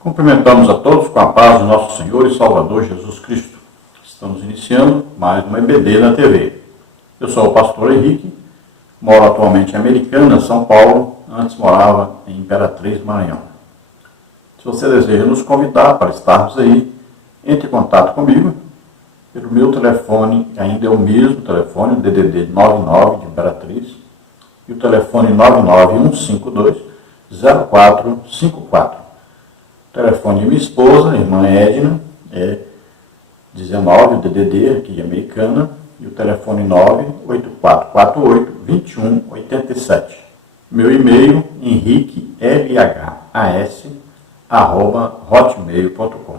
Cumprimentamos a todos com a paz do nosso Senhor e Salvador Jesus Cristo. Estamos iniciando mais uma EBD na TV. Eu sou o pastor Henrique, moro atualmente em Americana, São Paulo, antes morava em Imperatriz, Maranhão. Se você deseja nos convidar para estarmos aí, entre em contato comigo pelo meu telefone, ainda é o mesmo telefone, o DDD 99 de Imperatriz, e o telefone 99152-0454. O telefone de minha esposa, irmã Edna, é 19, o DDD aqui de Americana, e o telefone 98448-2187. Meu e-mail, henriquelhas@hotmail.com.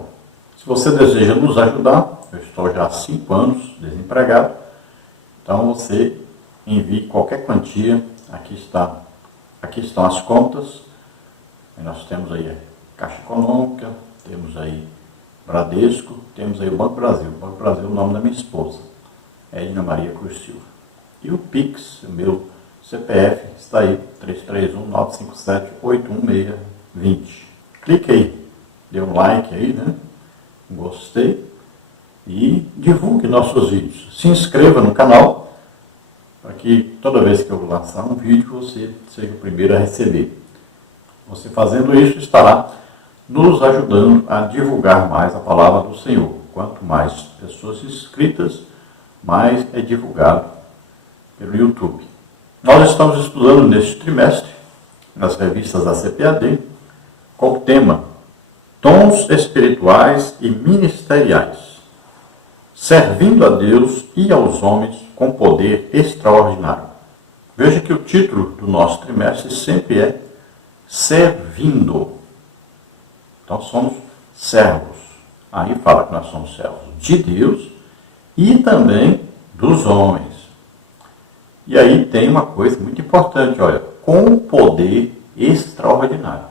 Se você deseja nos ajudar, eu estou já há 5 anos desempregado, então você envie qualquer quantia, aqui estão as contas, nós temos aí a Caixa Econômica, temos aí Bradesco, temos aí o Banco Brasil. O Banco Brasil é o nome da minha esposa, Edna Maria Cruz Silva. E o Pix, o meu CPF, está aí, 331-957-81620. Clique aí, dê um like aí, né? Gostei. E divulgue nossos vídeos. Se inscreva no canal, para que toda vez que eu lançar um vídeo, você seja o primeiro a receber. Você fazendo isso estará nos ajudando a divulgar mais a palavra do Senhor. Quanto mais pessoas inscritas, mais é divulgado pelo YouTube. Nós estamos estudando neste trimestre, nas revistas da CPAD, com o tema Dons Espirituais e Ministeriais, servindo a Deus e aos homens com poder extraordinário. Veja que o título do nosso trimestre sempre é Servindo. Então somos servos. Aí fala que nós somos servos de Deus e também dos homens. E aí tem uma coisa muito importante, olha, com poder extraordinário.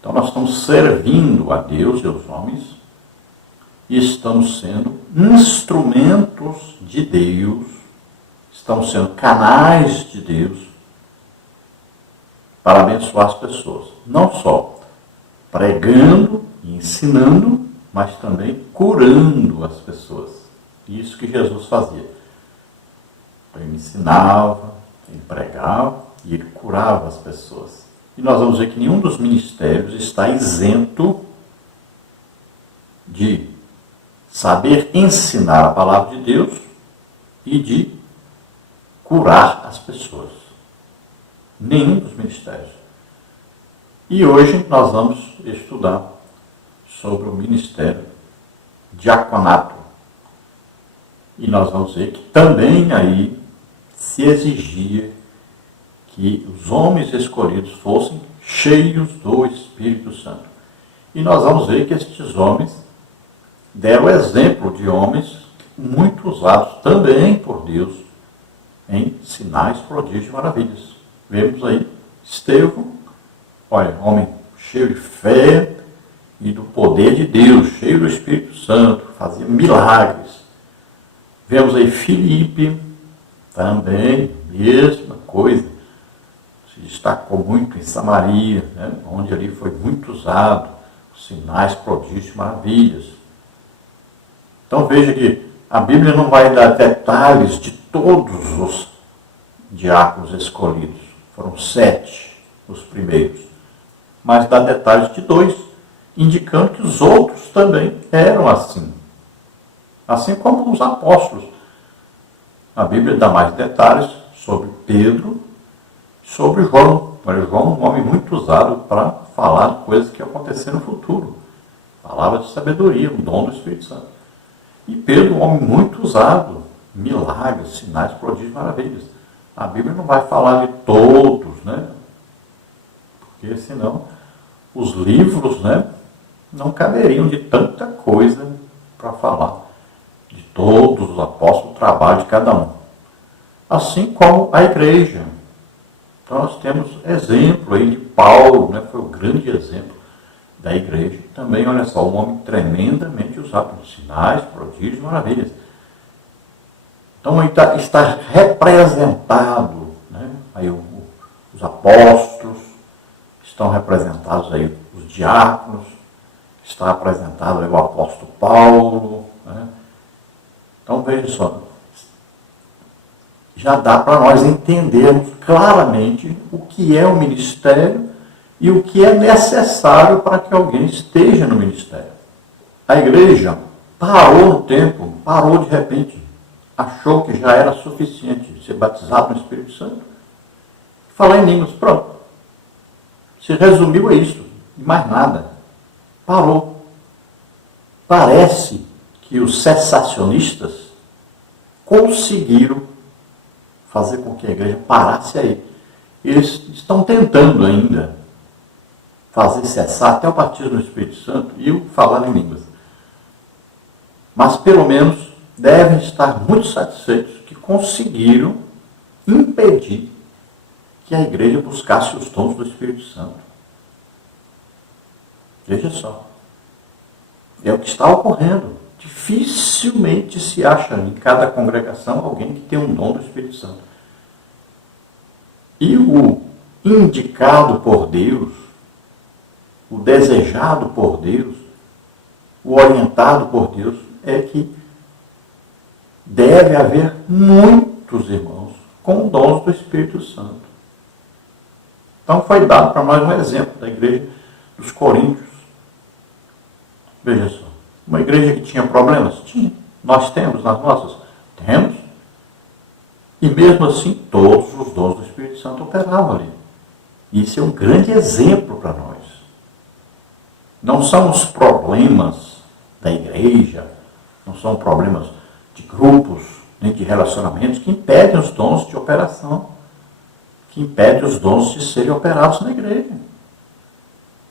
Então nós estamos servindo a Deus e aos homens e estamos sendo instrumentos de Deus, estamos sendo canais de Deus para abençoar as pessoas. Não só pregando e ensinando, mas também curando as pessoas. Isso que Jesus fazia. Então, ele ensinava, ele pregava e ele curava as pessoas. E nós vamos ver que nenhum dos ministérios está isento de saber ensinar a palavra de Deus e de curar as pessoas. Nenhum dos ministérios. E hoje nós vamos estudar sobre o ministério diaconato. E nós vamos ver que também aí se exigia que os homens escolhidos fossem cheios do Espírito Santo. E nós vamos ver que estes homens deram exemplo de homens muito usados também por Deus em sinais, prodígios e maravilhas. Vemos aí Estevão, olha, homem cheio de fé e do poder de Deus, cheio do Espírito Santo, fazia milagres. Vemos aí Filipe, também, mesma coisa, se destacou muito em Samaria, né, onde ali foi muito usado, sinais, prodígios e maravilhas. Então veja que a Bíblia não vai dar detalhes de todos os diáconos escolhidos, foram 7 os primeiros, mas dá detalhes de 2, indicando que os outros também eram assim. Assim como os apóstolos. A Bíblia dá mais detalhes sobre Pedro, sobre João. Mas João é um homem muito usado para falar de coisas que aconteceram no futuro. Palavra de sabedoria, o dom do Espírito Santo. E Pedro, um homem muito usado, milagres, sinais, prodígios, maravilhas. A Bíblia não vai falar de todos, né? Porque senão os livros, né, não caberiam de tanta coisa para falar de todos os apóstolos, o trabalho de cada um. Assim como a igreja. Então nós temos exemplo aí de Paulo, né, foi o grande exemplo da igreja. Também, olha só, um homem tremendamente usado por sinais, prodígios e maravilhas. Então aí está representado, né, aí os apóstolos, estão representados aí os diáconos, está apresentado aí o apóstolo Paulo, né? Então veja só, já dá para nós entendermos claramente o que é o ministério e o que é necessário para que alguém esteja no ministério. A igreja parou no tempo, parou de repente, achou que já era suficiente ser batizado no Espírito Santo, falar em línguas, pronto. Se resumiu a isso, e mais nada. Parou. Parece que os cessacionistas conseguiram fazer com que a igreja parasse aí. Eles estão tentando ainda fazer cessar até o batismo no Espírito Santo e o falar em línguas. Mas pelo menos devem estar muito satisfeitos que conseguiram impedir que a igreja buscasse os dons do Espírito Santo. Veja só. É o que está ocorrendo. Dificilmente se acha em cada congregação alguém que tem um dom do Espírito Santo. E o indicado por Deus, o desejado por Deus, o orientado por Deus, é que deve haver muitos irmãos com dons do Espírito Santo. Então foi dado para nós um exemplo da igreja dos Coríntios. Veja só, uma igreja que tinha problemas? Tinha. Nós temos nas nossas? Temos. E mesmo assim, todos os dons do Espírito Santo operavam ali. Isso é um grande exemplo para nós. Não são os problemas da igreja, não são problemas de grupos, nem de relacionamentos que impedem os dons de operação, que impedem os dons de serem operados na igreja.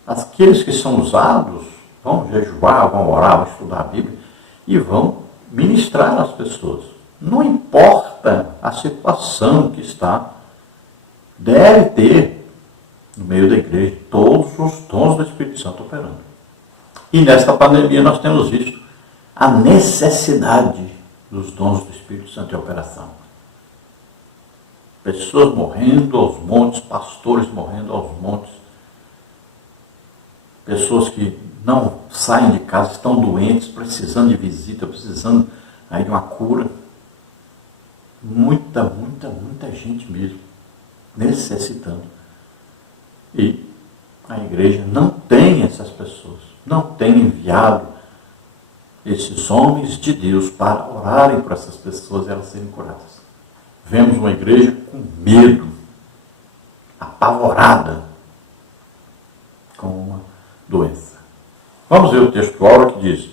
Aqueles que são usados vão jejuar, vão orar, vão estudar a Bíblia e vão ministrar às pessoas. Não importa a situação que está, deve ter no meio da igreja todos os dons do Espírito Santo operando. E nesta pandemia nós temos visto a necessidade dos dons do Espírito Santo em operação. Pessoas morrendo aos montes, pastores morrendo aos montes, pessoas que não saem de casa, estão doentes, precisando de visita, precisando aí de uma cura. Muita gente mesmo necessitando. E a igreja não tem essas pessoas, não tem enviado esses homens de Deus para orarem por essas pessoas e elas serem curadas. Vemos uma igreja com medo, apavorada com uma doença. Vamos ver o texto áureo que diz: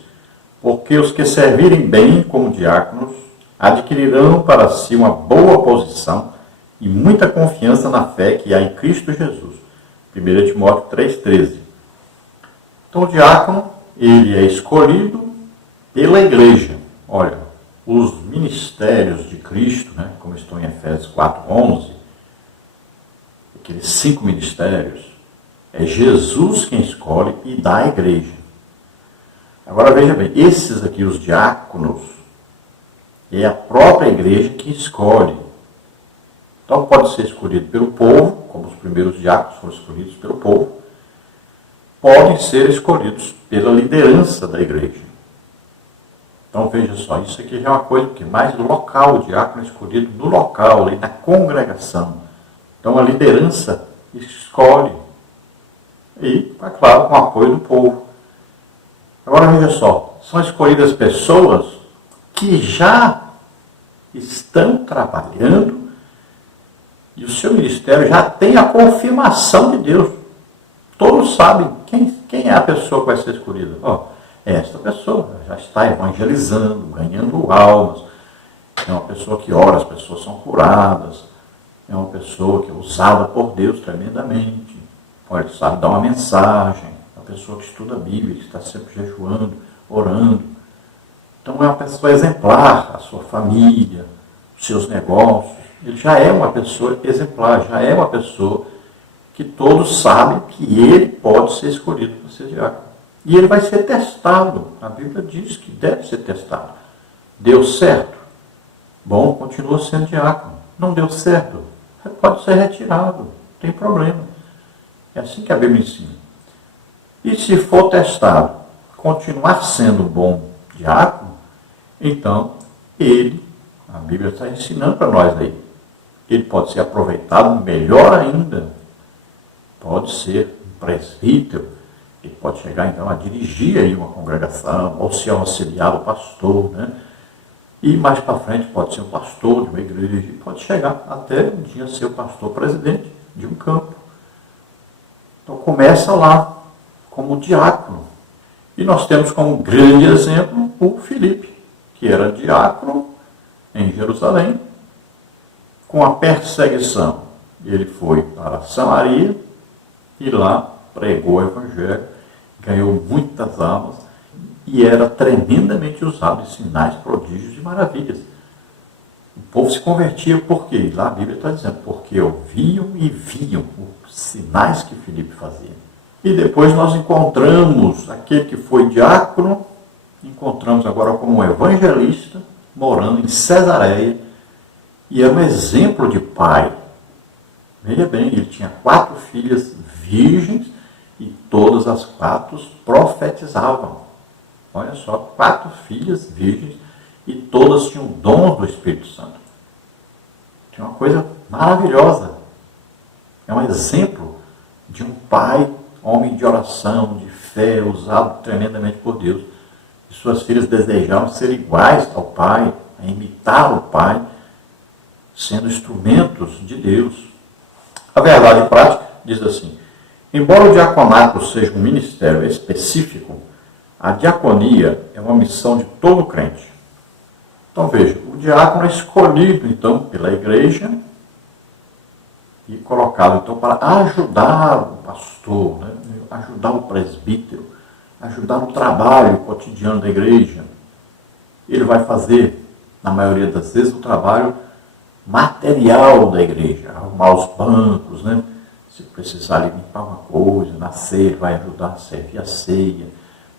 porque os que servirem bem como diáconos adquirirão para si uma boa posição e muita confiança na fé que há em Cristo Jesus. 1 Timóteo 3,13. Então o diácono, ele é escolhido pela igreja. Olha, os ministérios de Cristo, né, como estão em Efésios 4,11, aqueles 5 ministérios, é Jesus quem escolhe e dá à igreja. Agora veja bem, esses aqui, os diáconos, é a própria igreja que escolhe. Então pode ser escolhido pelo povo, como os primeiros diáconos foram escolhidos pelo povo, podem ser escolhidos pela liderança da igreja. Então veja só, isso aqui já é uma coisa que mais local, o diácono é escolhido no local, ali na congregação. Então a liderança escolhe, e, é claro, com o apoio do povo. Agora veja só, são escolhidas pessoas que já estão trabalhando e o seu ministério já tem a confirmação de Deus. Todos sabem quem é a pessoa que vai ser escolhida. Esta pessoa já está evangelizando, ganhando almas. É uma pessoa que ora, as pessoas são curadas. É uma pessoa que é usada por Deus tremendamente. Olha, sabe dar uma mensagem. É uma pessoa que estuda a Bíblia, que está sempre jejuando, orando. Então é uma pessoa exemplar, a sua família, os seus negócios. Ele já é uma pessoa exemplar, já é uma pessoa que todos sabem que ele pode ser escolhido para ser diácono. E ele vai ser testado. A Bíblia diz que deve ser testado. Deu certo? Bom, continua sendo diácono. Não deu certo? Pode ser retirado. Não tem problema. É assim que a Bíblia ensina. E se for testado continuar sendo um bom diácono, então a Bíblia está ensinando para nós aí, ele pode ser aproveitado melhor ainda, pode ser um presbítero, ele pode chegar então a dirigir aí uma congregação, ou ser auxiliar do pastor, né? E mais para frente pode ser um pastor de uma igreja, pode chegar até um dia ser o pastor presidente de um campo. Então começa lá, como diácono. E nós temos como grande exemplo o Filipe, que era diácono em Jerusalém, com a perseguição. Ele foi para Samaria e lá pregou o evangelho, ganhou muitas almas e era tremendamente usado em sinais, prodígios e maravilhas. O povo se convertia porque, lá a Bíblia está dizendo, porque ouviam e viam os sinais que Filipe fazia. E depois nós encontramos aquele que foi diácono, encontramos agora como um evangelista, morando em Cesareia, e era um exemplo de pai. Veja bem, ele tinha 4 filhas virgens, e todas as 4 profetizavam. Olha só, 4 filhas virgens, e todas tinham dom do Espírito Santo. Tinha uma coisa maravilhosa. É um exemplo de um pai, homem de oração, de fé, usado tremendamente por Deus. E suas filhas desejavam ser iguais ao pai, a imitar o pai, sendo instrumentos de Deus. A verdade prática diz assim: embora o diaconato seja um ministério específico, a diaconia é uma missão de todo crente. Então veja, o diácono é escolhido então pela igreja e colocado então para ajudar o pastor, né? Ajudar o presbítero, ajudar no trabalho cotidiano da igreja. Ele vai fazer, na maioria das vezes, o trabalho material da igreja, arrumar os bancos, né? Se precisar limpar uma coisa, na ceia ele vai ajudar a servir a ceia,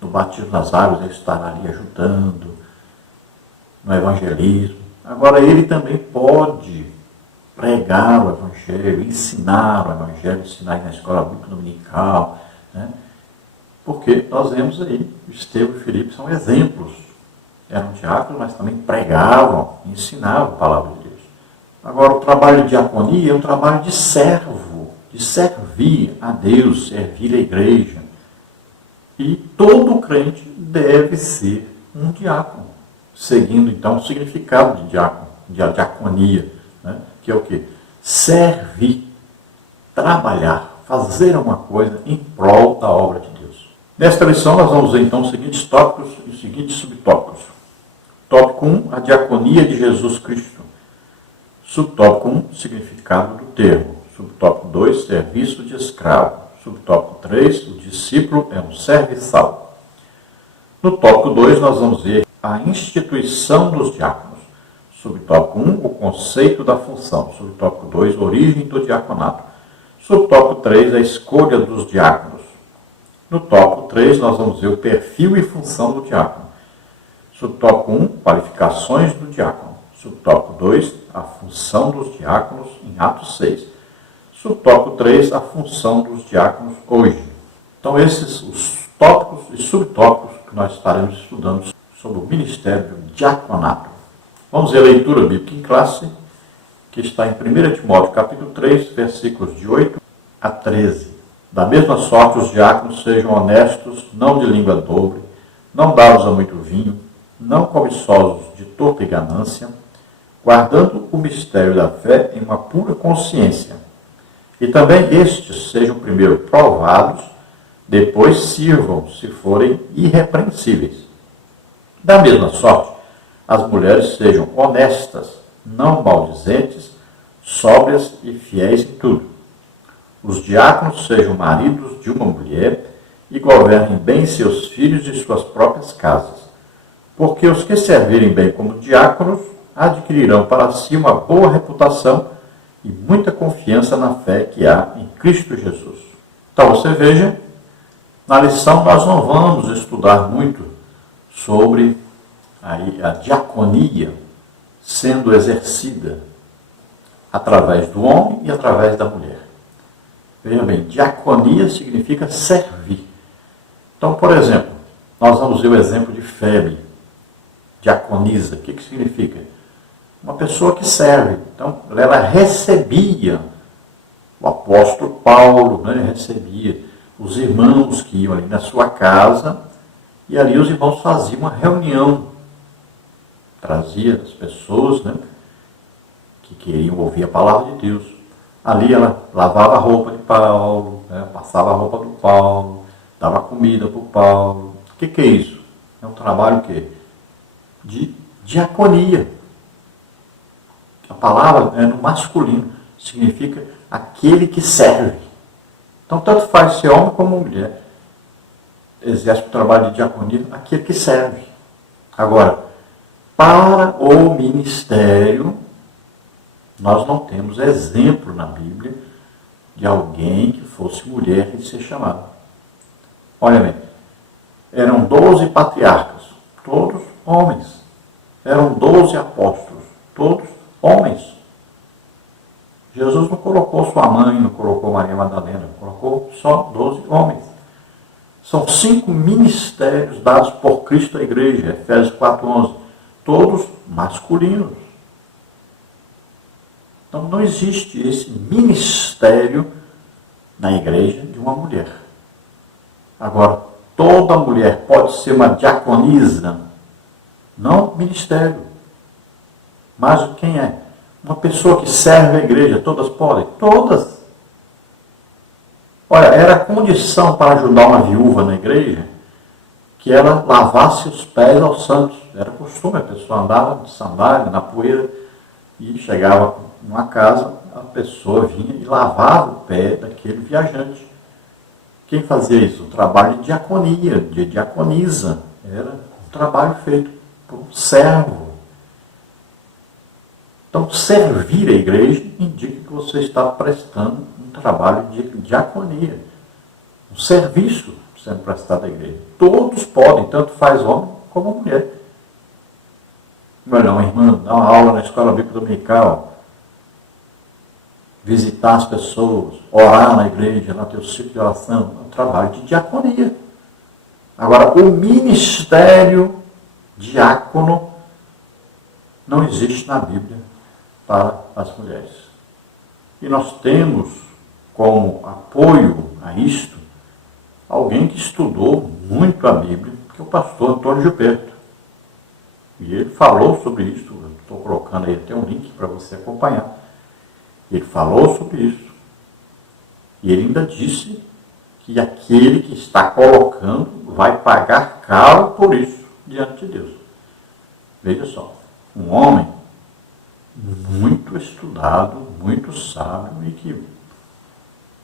no batismo nas águas ele estará ali ajudando, no evangelismo. Agora ele também pode pregar o evangelho, ensinar o evangelho, ensinar na escola bíblica dominical, né? Porque nós vemos aí, Estevão e Filipe são exemplos. Eram diáconos, mas também pregavam, ensinavam a palavra de Deus. Agora, o trabalho de diaconia é um trabalho de servo, de servir a Deus, servir a igreja. E todo crente deve ser um diácono, seguindo então o significado de diácono, de diaconia, né? Que é o quê? Servir, trabalhar, fazer uma coisa em prol da obra de Deus. Nesta lição nós vamos ver então os seguintes tópicos e os seguintes subtópicos. Tópico 1, a diaconia de Jesus Cristo. Subtópico 1, significado do termo. Subtópico 2, serviço de escravo. Subtópico 3, o discípulo é um serviçal. No tópico 2 nós vamos ver a instituição dos diáconos. Subtópico 1, o conceito da função. Subtópico 2, origem do diaconato. Subtópico 3, a escolha dos diáconos. No tópico 3 nós vamos ver o perfil e função do diácono. Subtópico 1, qualificações do diácono. Subtópico 2, a função dos diáconos em Atos 6. Subtópico 3, a função dos diáconos hoje. Então esses os tópicos e subtópicos que nós estaremos estudando sobre o ministério do diaconato. Vamos ver a leitura bíblica em classe, que está em 1 Timóteo capítulo 3, versículos de 8 a 13. Da mesma sorte os diáconos sejam honestos, não de língua dobre, não dados a muito vinho, não cobiçosos de torpe ganância, guardando o mistério da fé em uma pura consciência. E também estes sejam primeiro provados, depois sirvam, se forem irrepreensíveis. Da mesma sorte, as mulheres sejam honestas, não maldizentes, sóbrias e fiéis em tudo. Os diáconos sejam maridos de uma mulher e governem bem seus filhos e suas próprias casas, porque os que servirem bem como diáconos adquirirão para si uma boa reputação e muita confiança na fé que há em Cristo Jesus. Então você veja, na lição nós não vamos estudar muito sobre a diaconia sendo exercida através do homem e através da mulher. Veja bem, diaconia significa servir. Então, por exemplo, Nós vamos ver o exemplo de Febe, diaconisa. O que significa? Uma pessoa que serve. Então, ela recebia o apóstolo Paulo, né, recebia os irmãos que iam ali na sua casa, e ali os irmãos faziam uma reunião. Trazia as pessoas, né, que queriam ouvir a palavra de Deus. Ali ela lavava a roupa de Paulo, né, passava a roupa do Paulo, dava comida para o Paulo. O que é isso? É um trabalho o quê? De diaconia. A palavra é no masculino, significa aquele que serve. Então, tanto faz ser homem como mulher. Exerce o trabalho de diaconia, aquele que serve. Agora, para o ministério, nós não temos exemplo na Bíblia de alguém que fosse mulher e ser chamado. Olha bem, eram 12 patriarcas, todos homens. Eram 12 apóstolos, todos homens. Jesus não colocou sua mãe, não colocou Maria Madalena, colocou só 12 homens. São 5 ministérios dados por Cristo à igreja, Efésios 4:11, todos masculinos. Então não existe esse ministério na igreja de uma mulher. Agora, toda mulher pode ser uma diaconisa, não ministério. Mas quem é? Uma pessoa que serve a igreja, todas podem? Todas. Olha, era condição para ajudar uma viúva na igreja que ela lavasse os pés aos santos. Era costume, a pessoa andava de sandália, na poeira, e chegava numa casa, a pessoa vinha e lavava o pé daquele viajante. Quem fazia isso? O trabalho de diaconia, de diaconisa. Era um trabalho feito por um servo. Então, servir a igreja indica que você está prestando um trabalho de diaconia, um serviço sendo prestado à igreja. Todos podem, tanto faz homem como mulher. Olha, uma irmã dá uma aula na escola bíblica dominical, visitar as pessoas, orar na igreja, lá ter o ciclo de oração, é um trabalho de diaconia. Agora, o ministério diácono não existe na Bíblia para as mulheres. E nós temos como apoio a isto alguém que estudou muito a Bíblia, que é o pastor Antônio Gilberto. E ele falou sobre isso, eu estou colocando aí até um link para você acompanhar. Ele falou sobre isso. E ele ainda disse que aquele que está colocando vai pagar caro por isso diante de Deus. Veja só, um homem muito estudado, muito sábio e que,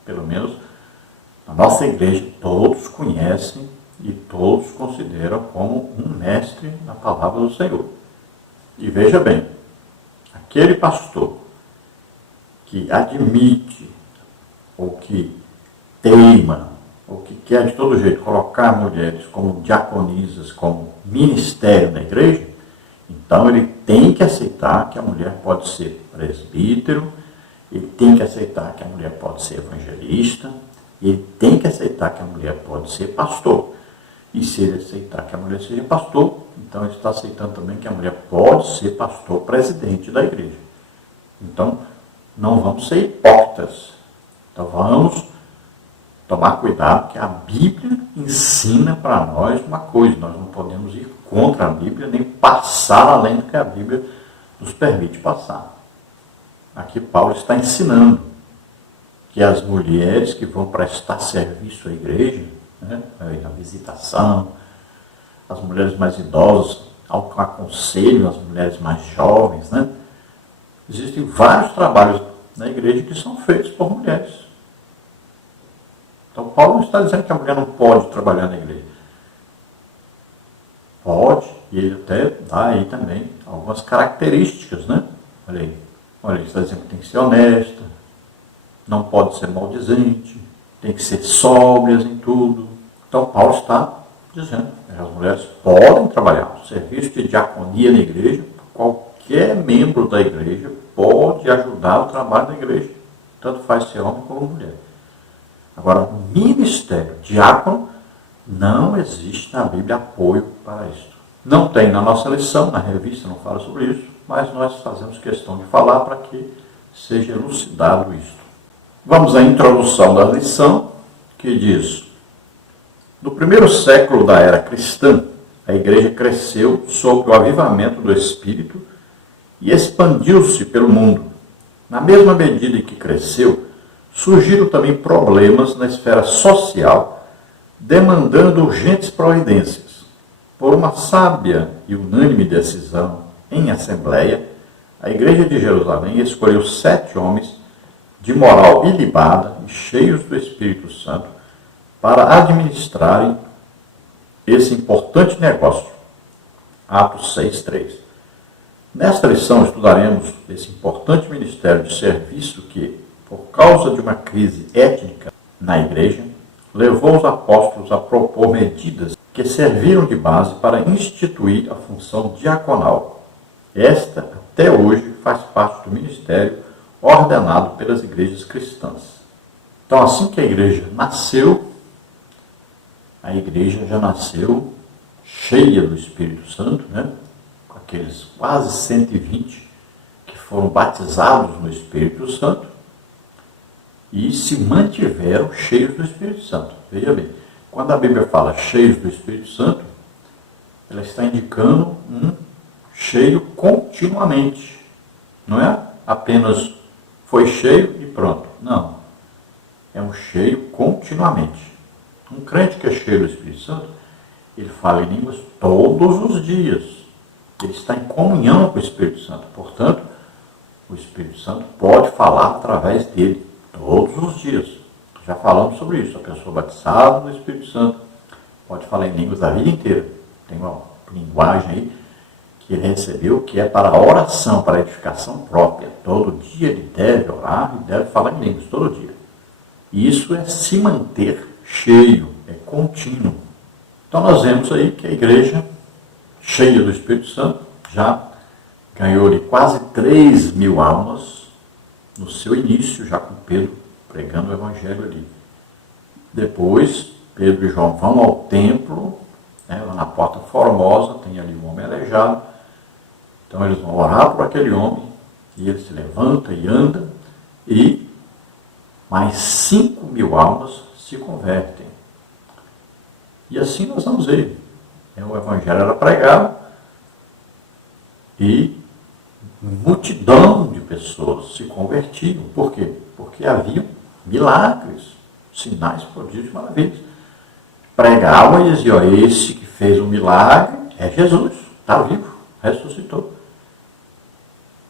pelo menos, na nossa igreja todos conhecem e todos consideram como um mestre na palavra do Senhor. E veja bem, aquele pastor que admite, ou que teima, ou que quer de todo jeito colocar mulheres como diaconisas, como ministério da igreja, então ele tem que aceitar que a mulher pode ser presbítero, ele tem que aceitar que a mulher pode ser evangelista, ele tem que aceitar que a mulher pode ser pastor. E se ele aceitar que a mulher seja pastor, então ele está aceitando também que a mulher pode ser pastor presidente da igreja. Então, não vamos ser hipócritas. Então, vamos tomar cuidado que a Bíblia ensina para nós uma coisa. Nós não podemos ir contra a Bíblia, nem passar além do que a Bíblia nos permite passar. Aqui Paulo está ensinando que as mulheres que vão prestar serviço à igreja, né, na visitação, as mulheres mais idosas, aconselham as mulheres mais jovens, né? Existem vários trabalhos na igreja que são feitos por mulheres. Então Paulo não está dizendo que a mulher não pode trabalhar na igreja. Pode, e ele até dá aí também algumas características, né? Olha aí, ele está dizendo que tem que ser honesta, não pode ser maldizente, tem que ser sóbrias em tudo. Então Paulo está dizendo que as mulheres podem trabalhar. O serviço de diaconia na igreja, qualquer membro da igreja pode ajudar o trabalho da igreja. Tanto faz ser homem como mulher. Agora, o ministério diácono Não existe na Bíblia apoio para isso. Não tem na nossa lição, na revista não fala sobre isso, mas nós fazemos questão de falar para que seja elucidado isso. Vamos à introdução da lição, que diz: no primeiro século da era cristã, a igreja cresceu sob o avivamento do Espírito e expandiu-se pelo mundo. Na mesma medida em que cresceu, surgiram também problemas na esfera social, demandando urgentes providências. Por uma sábia e unânime decisão em assembleia, a Igreja de Jerusalém escolheu 7 homens de moral ilibada e cheios do Espírito Santo para administrarem esse importante negócio. Atos 6:3. Nesta lição estudaremos esse importante ministério de serviço que, por causa de uma crise étnica na igreja, levou os apóstolos a propor medidas que serviram de base para instituir a função diaconal. Esta, até hoje, faz parte do ministério ordenado pelas igrejas cristãs. Então, assim que a igreja nasceu, a igreja já nasceu cheia do Espírito Santo, né? Com aqueles quase 120 que foram batizados no Espírito Santo e se mantiveram cheios do Espírito Santo. Veja bem, quando a Bíblia fala cheios do Espírito Santo, ela está indicando um cheio continuamente. Não é apenas foi cheio e pronto. Não. É um cheio continuamente. Um crente que é cheio do Espírito Santo, ele fala em línguas todos os dias. Ele está em comunhão com o Espírito Santo. Portanto, o Espírito Santo pode falar através dele todos os dias. Já falamos sobre isso. A pessoa batizada no Espírito Santo pode falar em línguas a vida inteira. Tem uma linguagem aí que ele recebeu que é para a oração, para a edificação própria. Todo dia ele deve orar e deve falar em línguas, todo dia. E isso é se manter cheio, é contínuo. Então nós vemos aí que a igreja, cheia do Espírito Santo, já ganhou-lhe quase 3.000 almas no seu início, já com Pedro pregando o Evangelho ali. Depois, Pedro e João vão ao templo, né, lá na Porta Formosa, tem ali um homem aleijado. Então eles vão orar por aquele homem, e ele se levanta e anda, e mais 5.000 almas se convertem. E assim nós vamos ver. O Evangelho era pregado, e multidão de pessoas se convertiam. Por quê? Porque havia milagres, sinais, prodígios, maravilhas. Pregavam e diziam: esse que fez o milagre é Jesus, está vivo, ressuscitou.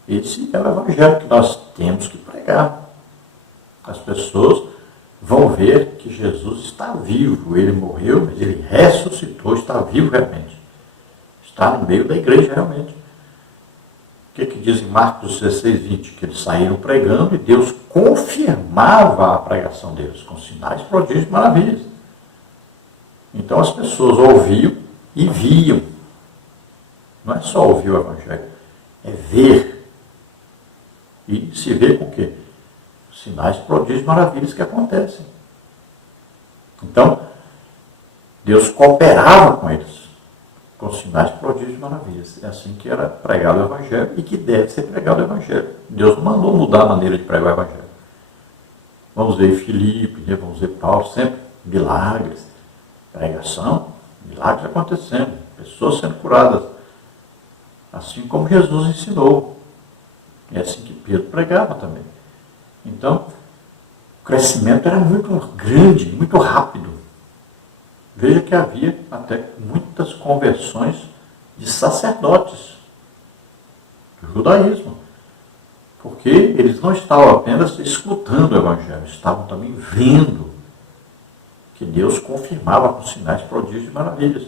Esse é o Evangelho que nós temos que pregar. As pessoas vão ver que Jesus está vivo. Ele morreu, mas ele ressuscitou, está vivo realmente. Está no meio da igreja realmente. O que diz em Marcos 16:20? Que eles saíram pregando e Deus confirmava a pregação deles com sinais, prodígios e maravilhas. Então as pessoas ouviam e viam. Não é só ouvir o Evangelho, é ver. E se vê com o quê? Sinais, prodígios e maravilhas que acontecem. Então, Deus cooperava com eles, com sinais, prodígios e maravilhas. É assim que era pregado o Evangelho e que deve ser pregado o Evangelho. Deus não mandou mudar a maneira de pregar o Evangelho. Vamos ver Filipe, vamos ver Paulo, sempre milagres, pregação, milagres acontecendo, pessoas sendo curadas. Assim como Jesus ensinou. É assim que Pedro pregava também. Então, o crescimento era muito grande, muito rápido. Veja que havia até muitas conversões de sacerdotes do judaísmo. Porque eles não estavam apenas escutando o Evangelho, estavam também vendo que Deus confirmava com sinais, prodígios e maravilhas.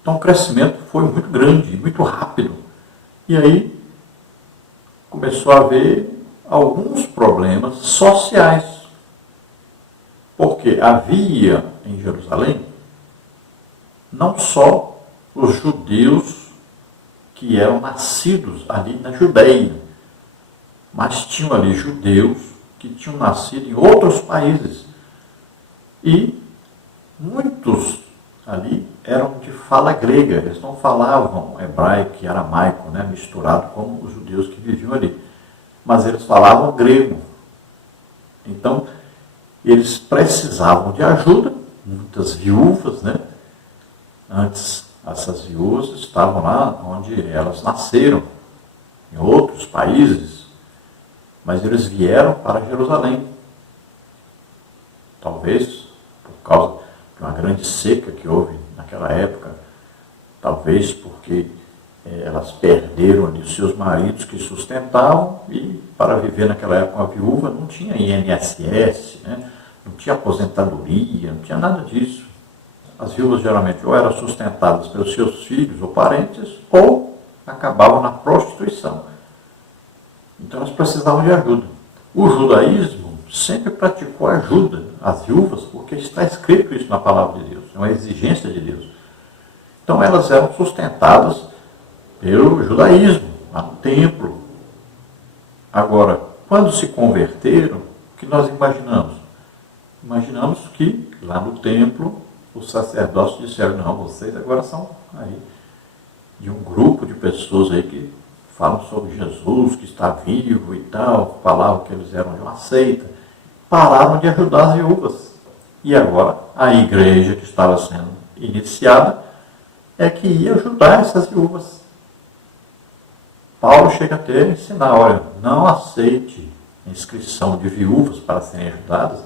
Então o crescimento foi muito grande, muito rápido. E aí começou a haver alguns problemas sociais. Porque havia em Jerusalém não só os judeus que eram nascidos ali na Judeia, mas tinham ali judeus que tinham nascido em outros países. E muitos ali eram de fala grega, eles não falavam hebraico e aramaico, né, misturado como os judeus que viviam ali, mas eles falavam grego. Então, eles precisavam de ajuda, muitas viúvas, né? Antes, essas viúvas estavam lá onde elas nasceram, em outros países, mas eles vieram para Jerusalém. Talvez por causa de uma grande seca que houve naquela época, talvez porque elas perderam ali os seus maridos que sustentavam, e para viver naquela época uma viúva não tinha INSS, né? Não tinha aposentadoria, não tinha nada disso. As viúvas geralmente ou eram sustentadas pelos seus filhos ou parentes, ou acabavam na prostituição. Então elas precisavam de ajuda. O judaísmo sempre praticou ajuda às viúvas, porque está escrito isso na palavra de Deus, é uma exigência de Deus. Então elas eram sustentadas pelo judaísmo, lá no templo. Agora, quando se converteram, o que nós imaginamos? Imaginamos que lá no templo os sacerdotes disseram: não, vocês agora são aí de um grupo de pessoas aí que falam sobre Jesus, que está vivo e tal, falavam que eles eram de uma seita, pararam de ajudar as viúvas. E agora a igreja que estava sendo iniciada é que ia ajudar essas viúvas. Paulo chega até a ensinar: olha, não aceite inscrição de viúvas para serem ajudadas,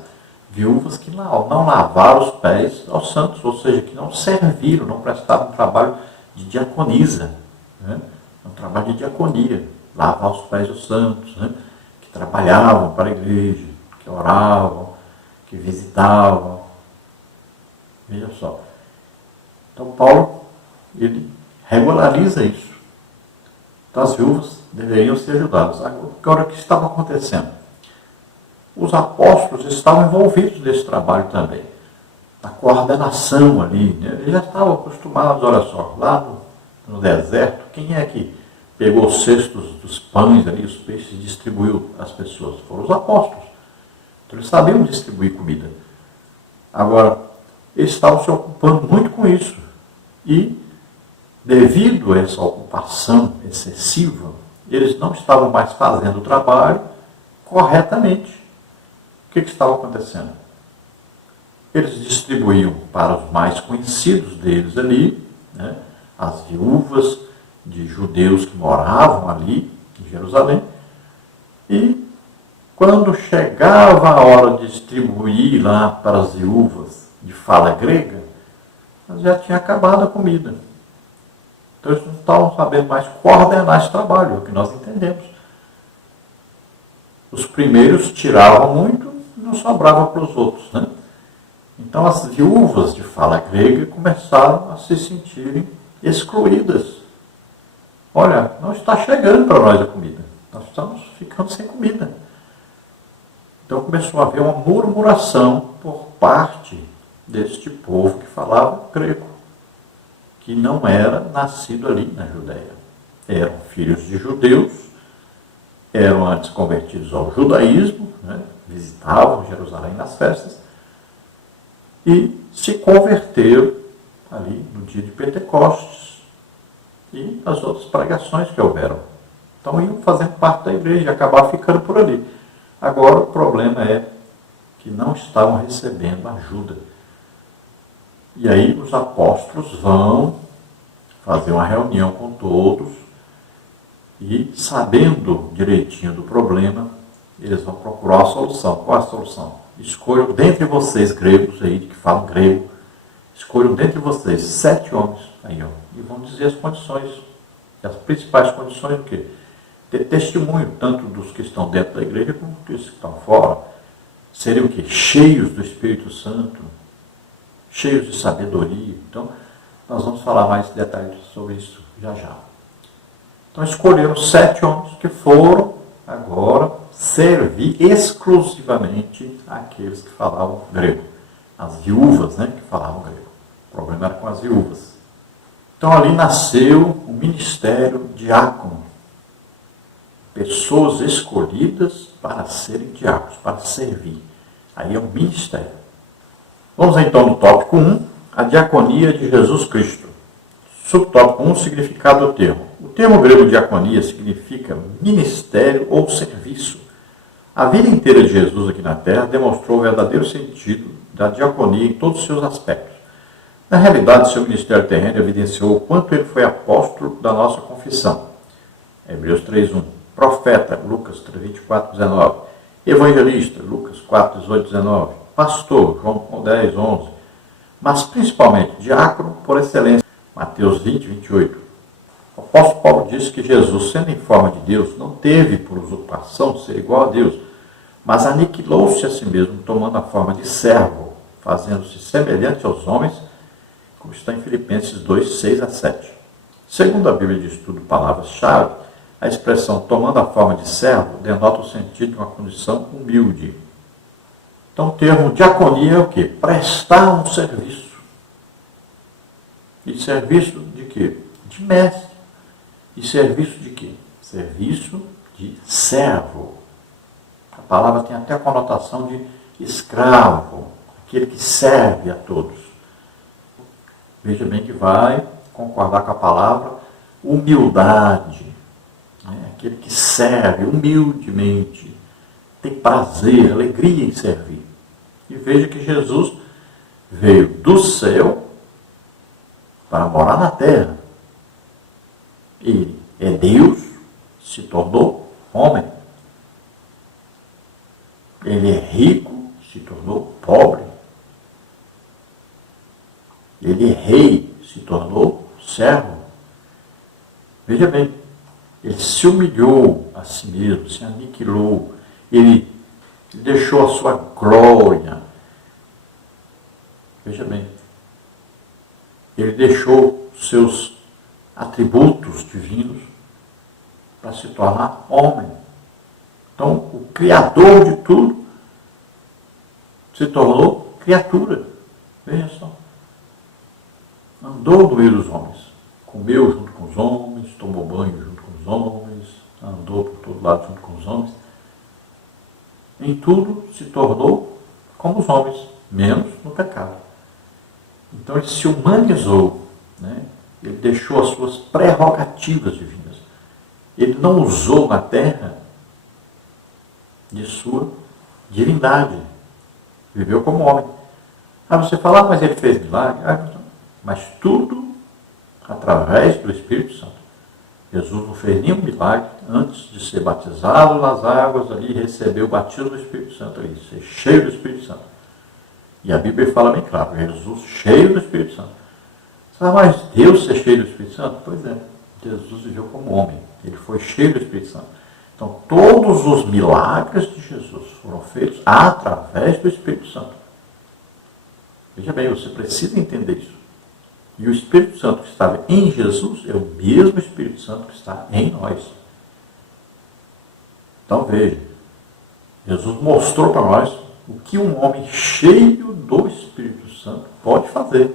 viúvas que não lavaram os pés aos santos, ou seja, que não serviram, não prestaram um trabalho de diaconisa, né? Um trabalho de diaconia, lavar os pés dos santos, né? Que trabalhavam para a igreja, que oravam, que visitavam. Veja só. Então Paulo, ele regulariza isso. Então as viúvas deveriam ser ajudadas. Agora, o que estava acontecendo? Os apóstolos estavam envolvidos nesse trabalho também, na coordenação ali, né? Eles já estavam acostumados, olha só, lá no deserto, quem é que pegou os cestos dos pães ali, os peixes, e distribuiu às pessoas? Foram os apóstolos. Então eles sabiam distribuir comida. Agora, eles estavam se ocupando muito com isso. E, devido a essa ocupação excessiva, eles não estavam mais fazendo o trabalho corretamente. O que estava acontecendo? Eles distribuíam para os mais conhecidos deles ali, né, as viúvas de judeus que moravam ali em Jerusalém, e quando chegava a hora de distribuir lá para as viúvas de fala grega, já tinha acabado a comida. Então eles não estavam sabendo mais coordenar esse trabalho, é o que nós entendemos. Os primeiros tiravam muito, não sobrava para os outros, né? Então as viúvas de fala grega começaram a se sentirem excluídas. Olha, não está chegando para nós a comida, nós estamos ficando sem comida. Então começou a haver uma murmuração por parte deste povo que falava grego, que não era nascido ali na Judéia. Eram filhos de judeus, eram antes convertidos ao judaísmo, né? Visitavam Jerusalém nas festas, e se converteram ali no dia de Pentecostes e as outras pregações que houveram. Então iam fazendo parte da igreja e acabaram ficando por ali. Agora o problema é que não estavam recebendo ajuda. E aí os apóstolos vão fazer uma reunião com todos e, sabendo direitinho do problema, eles vão procurar a solução. Qual é a solução? Escolham dentre vocês, gregos aí, que falam grego, escolham dentre vocês 7 homens, aí, ó, e vão dizer as condições, as principais condições do quê? Ter testemunho, tanto dos que estão dentro da igreja, como dos que estão fora. Serem o quê? Cheios do Espírito Santo, cheios de sabedoria. Então, nós vamos falar mais detalhes sobre isso já já. Então, escolheram 7 homens que foram agora servir exclusivamente àqueles que falavam grego. As viúvas, né, que falavam grego. O problema era com as viúvas. Então, ali nasceu o ministério diácono. Pessoas escolhidas para serem diáconos, para servir. Aí é um ministério. Vamos então no tópico 1, a diaconia de Jesus Cristo. Subtópico 1, significado do termo. O termo grego diaconia significa ministério ou serviço. A vida inteira de Jesus aqui na Terra demonstrou o verdadeiro sentido da diaconia em todos os seus aspectos. Na realidade, seu ministério terreno evidenciou o quanto ele foi apóstolo da nossa confissão. Hebreus 3:1. Profeta, Lucas 24:19. Evangelista, Lucas 4:18-19. Pastor, João 10:11. Mas principalmente diácono por excelência, Mateus 20:28. O apóstolo Paulo disse que Jesus, sendo em forma de Deus, não teve por usurpação ser igual a Deus, mas aniquilou-se a si mesmo, tomando a forma de servo, fazendo-se semelhante aos homens, como está em Filipenses 2:6-7. Segundo a Bíblia de Estudo Palavras-Chave, a expressão tomando a forma de servo denota o sentido de uma condição humilde. Então o termo diaconia é o quê? Prestar um serviço. E serviço de quê? De mestre. E serviço de quê? Serviço de servo. A palavra tem até a conotação de escravo, aquele que serve a todos. Veja bem que vai concordar com a palavra humildade. Aquele que serve humildemente, tem prazer, alegria em servir. E veja que Jesus veio do céu para morar na terra. Ele é Deus, se tornou homem. Ele é rico, se tornou pobre. Ele é rei, se tornou servo. Veja bem, ele se humilhou a si mesmo, se aniquilou. Ele deixou a sua glória. Veja bem, ele deixou seus atributos divinos para se tornar homem. Então, o Criador de tudo se tornou criatura. Veja só. Andou no meio dos homens. Comeu junto com os homens, tomou banho junto com os homens, andou por todo lado junto com os homens. Em tudo se tornou como os homens, menos no pecado. Então ele se humanizou, né? Ele deixou as suas prerrogativas divinas. Ele não usou na terra de sua divindade. Viveu como homem. Aí você fala, mas ele fez milagre. Mas tudo através do Espírito Santo. Jesus não fez nenhum milagre antes de ser batizado nas águas ali, receber o batismo do Espírito Santo ali, ser cheio do Espírito Santo. E a Bíblia fala bem claro, Jesus cheio do Espírito Santo. Você fala, mas Deus ser cheio do Espírito Santo? Pois é, Jesus viveu como homem, ele foi cheio do Espírito Santo. Então todos os milagres de Jesus foram feitos através do Espírito Santo. Veja bem, você precisa entender isso. E o Espírito Santo que estava em Jesus é o mesmo Espírito Santo que está em nós. Então veja, Jesus mostrou para nós o que um homem cheio do Espírito Santo pode fazer.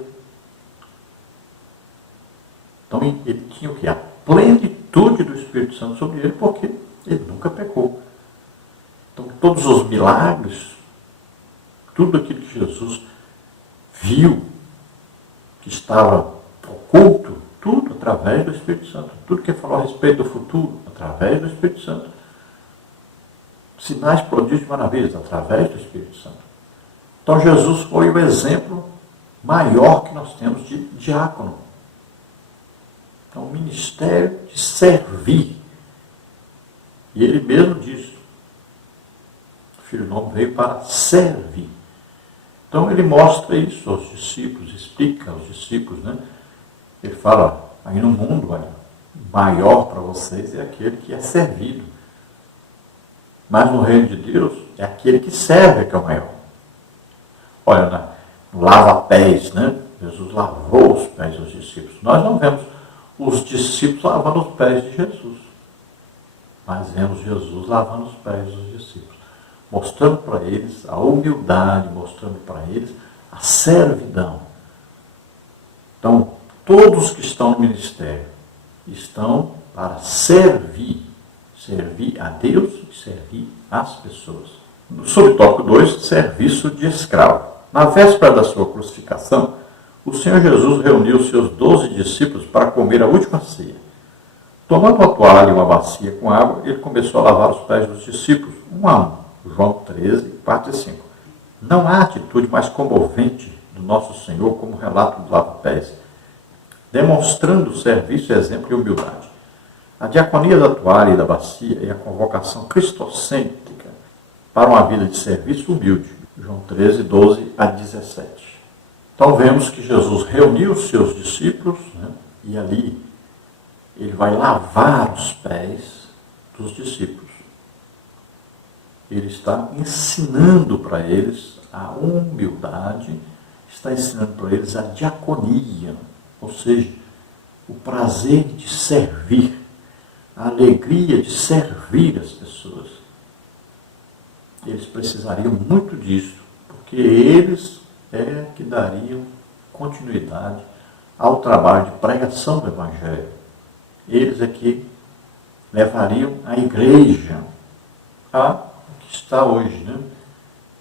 Então ele tinha o quê? A plenitude do Espírito Santo sobre ele, porque ele nunca pecou. Então todos os milagres, tudo aquilo que Jesus viu, que estava oculto, tudo através do Espírito Santo. Tudo que falou a respeito do futuro, através do Espírito Santo. Sinais, prodígios e maravilhas, através do Espírito Santo. Então Jesus foi o exemplo maior que nós temos de diácono. Então, o ministério de servir. E ele mesmo diz, o Filho do Homem veio para servir. Então ele mostra isso aos discípulos, explica aos discípulos, né? Ele fala, aí no mundo, olha, maior para vocês é aquele que é servido. Mas no reino de Deus é aquele que serve que é o maior. Olha, no lava-pés, né? Jesus lavou os pés dos discípulos. Nós não vemos os discípulos lavando os pés de Jesus, mas vemos Jesus lavando os pés dos discípulos, mostrando para eles a humildade, mostrando para eles a servidão. Então, todos que estão no ministério estão para servir a Deus e servir as pessoas. No subtópico 2, serviço de escravo. Na véspera da sua crucificação, o Senhor Jesus reuniu os seus 12 discípulos para comer a última ceia. Tomando uma toalha e uma bacia com água, ele começou a lavar os pés dos discípulos, um a um. João 13, parte 5. Não há atitude mais comovente do nosso Senhor como o relato do lava-pés, demonstrando serviço, exemplo e humildade. A diaconia da toalha e da bacia é a convocação cristocêntrica para uma vida de serviço humilde. João 13, 12 a 17. Então vemos que Jesus reuniu os seus discípulos, e ali ele vai lavar os pés dos discípulos. Ele está ensinando para eles a humildade, está ensinando para eles a diaconia, ou seja, o prazer de servir, a alegria de servir as pessoas. Eles precisariam muito disso, porque eles é que dariam continuidade ao trabalho de pregação do Evangelho. Eles é que levariam a igreja a que está hoje,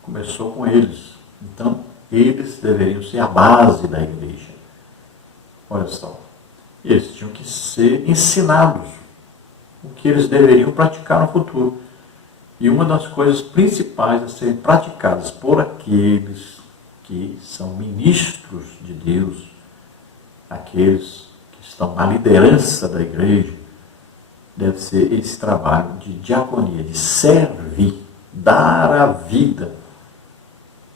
Começou com eles. Então, eles deveriam ser a base da igreja. Olha só, eles tinham que ser ensinados o que eles deveriam praticar no futuro. E uma das coisas principais a serem praticadas por aqueles que são ministros de Deus, aqueles que estão na liderança da igreja, deve ser esse trabalho de diaconia, de servir, dar a vida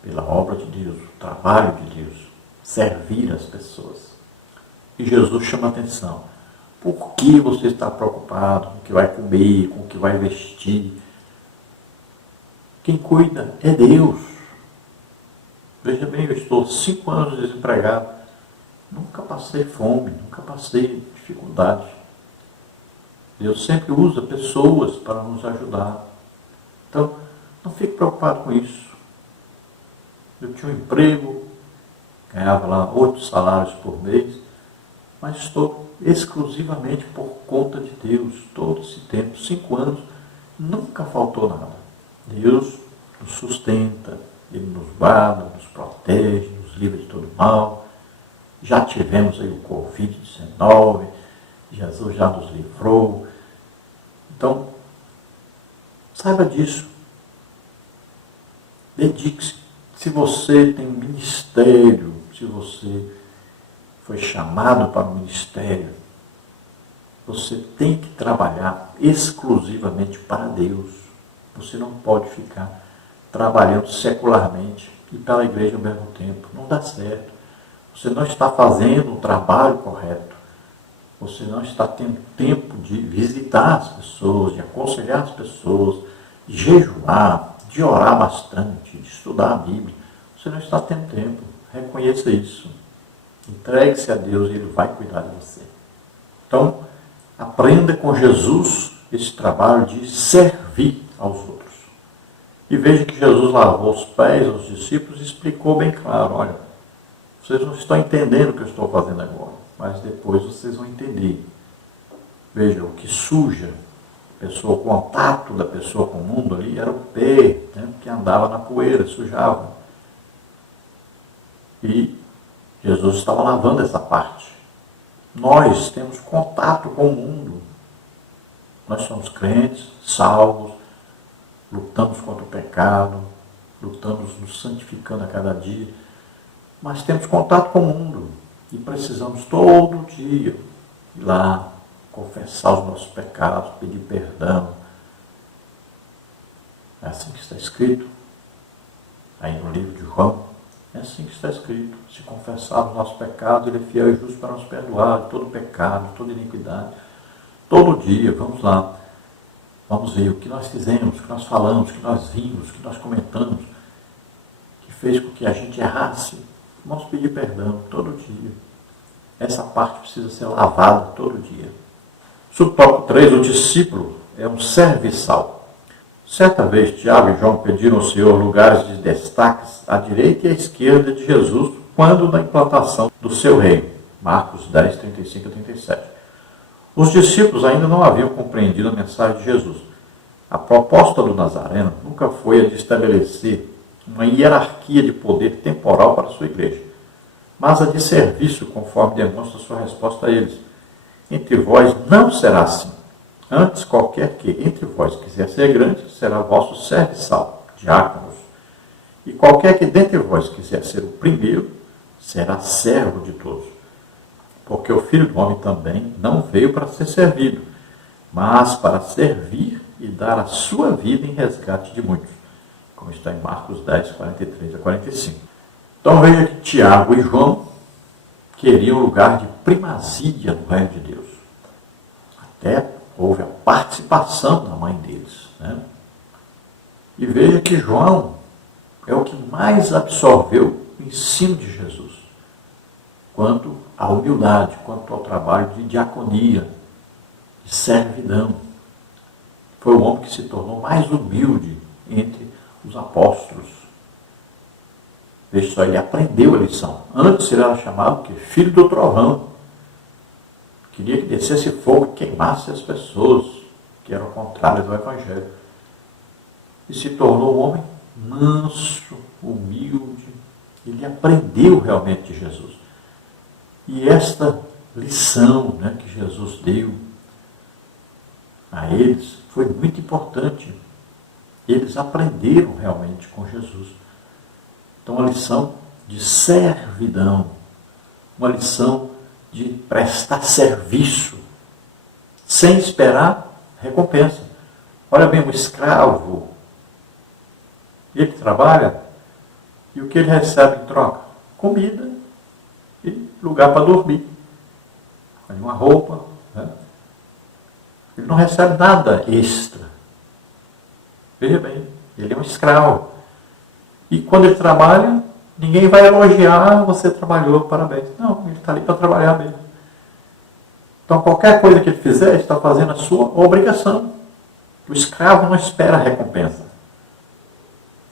pela obra de Deus, o trabalho de Deus, servir as pessoas. E Jesus chama a atenção. Por que você está preocupado com o que vai comer, com o que vai vestir? Quem cuida é Deus. Veja bem, eu estou 5 anos desempregado. Nunca passei fome, nunca passei dificuldade. Deus sempre usa pessoas para nos ajudar. Então, não fique preocupado com isso. Eu tinha um emprego, ganhava lá 8 salários por mês, mas estou exclusivamente por conta de Deus. Todo esse tempo, 5 anos, nunca faltou nada. Deus nos sustenta, Ele nos guarda, nos protege, nos livra de todo mal. Já tivemos aí o Covid-19, Jesus já nos livrou. Então, saiba disso. Dedique-se. Se você tem um ministério, se você foi chamado para o ministério, você tem que trabalhar exclusivamente para Deus. Você não pode ficar trabalhando secularmente e pela igreja ao mesmo tempo. Não dá certo. Você não está fazendo o trabalho correto. Você não está tendo tempo de visitar as pessoas, de aconselhar as pessoas, de jejuar, de orar bastante, de estudar a Bíblia. Você não está tendo tempo. Reconheça isso. Entregue-se a Deus e Ele vai cuidar de você. Então, aprenda com Jesus esse trabalho de servir aos outros. E veja que Jesus lavou os pés aos discípulos e explicou bem claro, olha, vocês não estão entendendo o que eu estou fazendo agora, mas depois vocês vão entender. Veja, o que suja o contato da pessoa com o mundo ali era o pé, que andava na poeira, sujava. E Jesus estava lavando essa parte. Nós temos contato com o mundo. Nós somos crentes, salvos, lutamos contra o pecado, lutamos nos santificando a cada dia, mas temos contato com o mundo e precisamos todo dia ir lá, confessar os nossos pecados, pedir perdão. É assim que está escrito aí no livro de João. É assim que está escrito. Se confessar os nossos pecados, Ele é fiel e justo para nos perdoar de todo pecado, de toda iniquidade. Todo dia, vamos lá. Vamos ver o que nós fizemos, o que nós falamos, o que nós vimos, o que nós comentamos, que fez com que a gente errasse. Vamos pedir perdão todo dia. Essa parte precisa ser lavada todo dia. Subtópico 3, o discípulo é um serviçal. Certa vez, Tiago e João pediram ao Senhor lugares de destaques à direita e à esquerda de Jesus, quando na implantação do seu reino. Marcos 10, 35 a 37. Os discípulos ainda não haviam compreendido a mensagem de Jesus. A proposta do Nazareno nunca foi a de estabelecer uma hierarquia de poder temporal para a sua igreja, mas a de serviço, conforme demonstra sua resposta a eles. Entre vós não será assim. Antes, qualquer que entre vós quiser ser grande, será vosso serviçal, diáconos. E qualquer que dentre vós quiser ser o primeiro, será servo de todos. Porque o Filho do Homem também não veio para ser servido, mas para servir e dar a sua vida em resgate de muitos, como está em Marcos 10, 43 a 45. Então veja que Tiago e João queriam lugar de primazia no reino de Deus. Até houve a participação da mãe deles, né? E veja que João é o que mais absorveu o ensino de Jesus, quanto à humildade, quanto ao trabalho de diaconia, de servidão. Foi o homem que se tornou mais humilde entre os apóstolos. Veja só, ele aprendeu a lição. Antes ele era chamado que filho do trovão. Queria que descesse fogo e queimasse as pessoas, que era o contrário do Evangelho. E se tornou um homem manso, humilde. Ele aprendeu realmente de Jesus. E esta lição, né, que Jesus deu a eles foi muito importante. Eles aprenderam realmente com Jesus. Então, uma lição de servidão, uma lição de prestar serviço, sem esperar recompensa. Olha bem, o escravo, ele trabalha e o que ele recebe em troca? Comida e lugar para dormir, uma roupa, né? Ele não recebe nada extra. Veja bem, ele é um escravo. E quando ele trabalha, ninguém vai elogiar, você trabalhou, parabéns. Não, ele está ali para trabalhar mesmo. Então, qualquer coisa que ele fizer, ele está fazendo a sua obrigação. O escravo não espera a recompensa.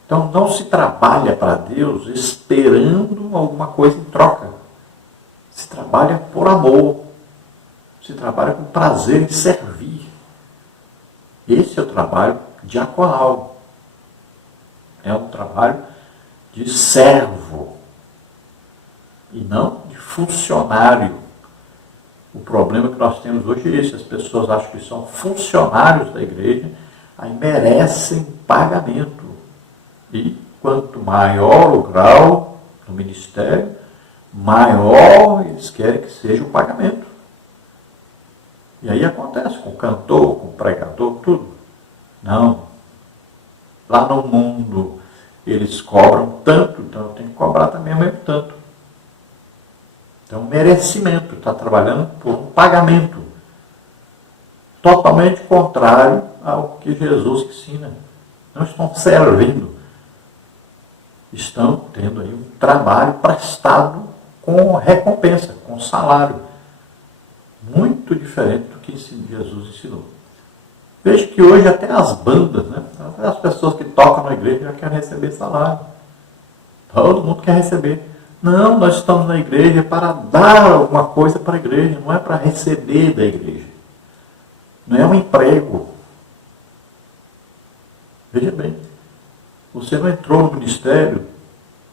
Então, não se trabalha para Deus esperando alguma coisa em troca. Se trabalha por amor. Se trabalha com prazer em servir. Esse é o trabalho diaconal. É um trabalho de servo e não de funcionário. O problema que nós temos hoje é esse. As pessoas acham que são funcionários da igreja, aí merecem pagamento. E quanto maior o grau do ministério, maior eles querem que seja o pagamento. E aí acontece com o cantor, com o pregador, tudo. Não. Lá no mundo, eles cobram tanto, então eu tenho que cobrar também o mesmo tanto. Então, merecimento, está trabalhando por um pagamento. Totalmente contrário ao que Jesus ensina. Não estão servindo. Estão tendo aí um trabalho prestado com recompensa, com salário. Muito diferente do que Jesus ensinou. Veja que hoje até as bandas, né? Até as pessoas que tocam na igreja já querem receber salário. Todo mundo quer receber. Não, nós estamos na igreja para dar alguma coisa para a igreja, não é para receber da igreja. Não é um emprego. Veja bem, você não entrou no ministério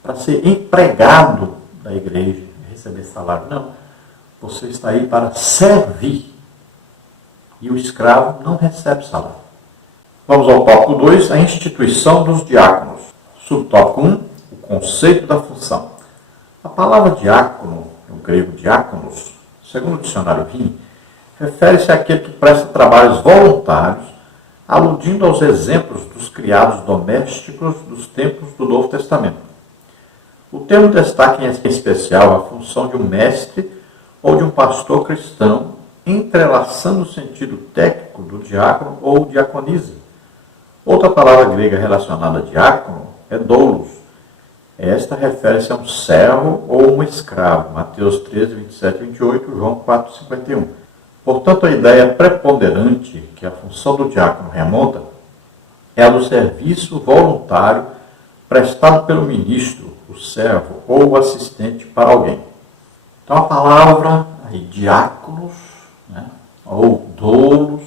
para ser empregado da igreja, receber salário. Não. Você está aí para servir. E o escravo não recebe salário. Vamos ao tópico 2, a instituição dos diáconos. Subtópico 1, o conceito da função. A palavra diácono, o grego diáconos, segundo o dicionário RIM, refere-se àquele que presta trabalhos voluntários, aludindo aos exemplos dos criados domésticos dos tempos do Novo Testamento. O termo destaca em especial a função de um mestre ou de um pastor cristão, entrelaçando o sentido técnico do diácono ou diaconisa. Outra palavra grega relacionada a diácono é doulos. Esta refere-se a um servo ou um escravo. Mateus 13, 27 e 28, João 4, 51. Portanto, a ideia preponderante que a função do diácono remonta é a do serviço voluntário prestado pelo ministro, o servo ou o assistente para alguém. Então, a palavra aí, diáconos, né, ou doulos,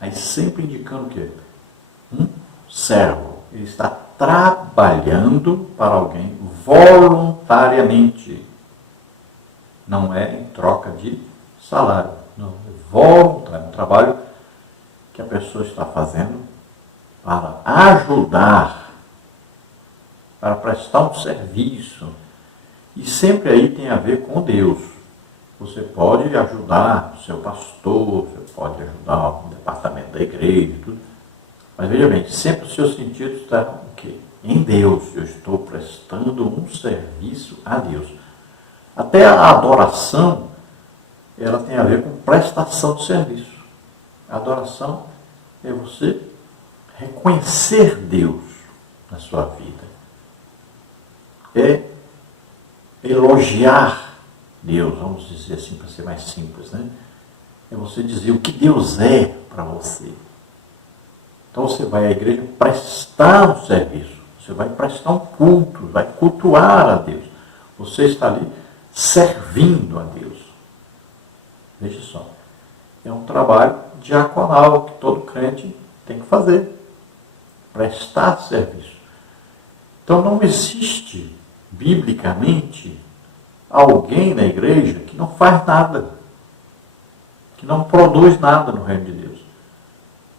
aí sempre indicando o quê? Um servo. Ele está trabalhando para alguém voluntariamente. Não é em troca de salário. Não, é voluntário. É um trabalho que a pessoa está fazendo para ajudar, para prestar um serviço. E sempre aí tem a ver com Deus. Você pode ajudar o seu pastor, você pode ajudar o departamento da igreja, tudo. Mas veja bem, sempre os seus sentidos estão o quê? Em Deus. Eu estou prestando um serviço a Deus. Até a adoração, ela tem a ver com prestação de serviço. A adoração é você reconhecer Deus na sua vida. É elogiar Deus, vamos dizer assim, para ser mais simples, né? É você dizer o que Deus é para você. Então você vai à igreja prestar um serviço, você vai prestar um culto, vai cultuar a Deus. Você está ali servindo a Deus. Veja só, é um trabalho diaconal que todo crente tem que fazer, prestar serviço. Então não existe, biblicamente, alguém na igreja que não faz nada, que não produz nada no reino de Deus.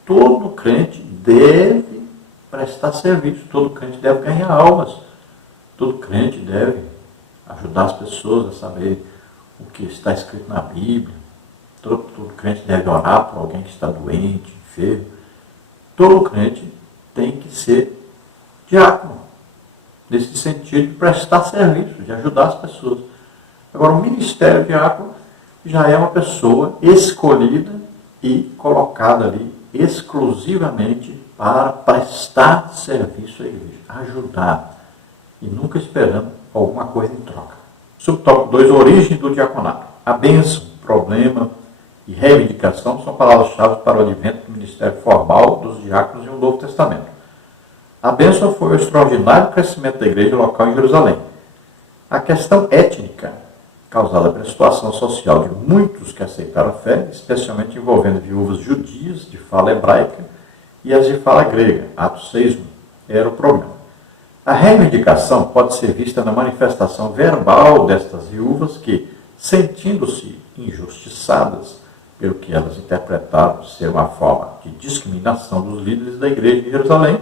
Todo crente deve prestar serviço, todo crente deve ganhar almas, todo crente deve ajudar as pessoas a saber o que está escrito na Bíblia, todo crente deve orar por alguém que está doente, enfermo. Todo crente tem que ser diácono, nesse sentido de prestar serviço, de ajudar as pessoas. Agora, o ministério diácono já é uma pessoa escolhida e colocada ali exclusivamente para prestar serviço à igreja, ajudar, e nunca esperando alguma coisa em troca. Subtópico 2, origem do diaconato. A bênção, problema e reivindicação são palavras-chave para o advento do ministério formal dos diáconos no Novo Testamento. A bênção foi o extraordinário crescimento da igreja local em Jerusalém. A questão étnica, causada pela situação social de muitos que aceitaram a fé, especialmente envolvendo viúvas judias de fala hebraica e as de fala grega, Atos 6:1, era o problema. A reivindicação pode ser vista na manifestação verbal destas viúvas que, sentindo-se injustiçadas pelo que elas interpretaram ser uma forma de discriminação dos líderes da igreja de Jerusalém,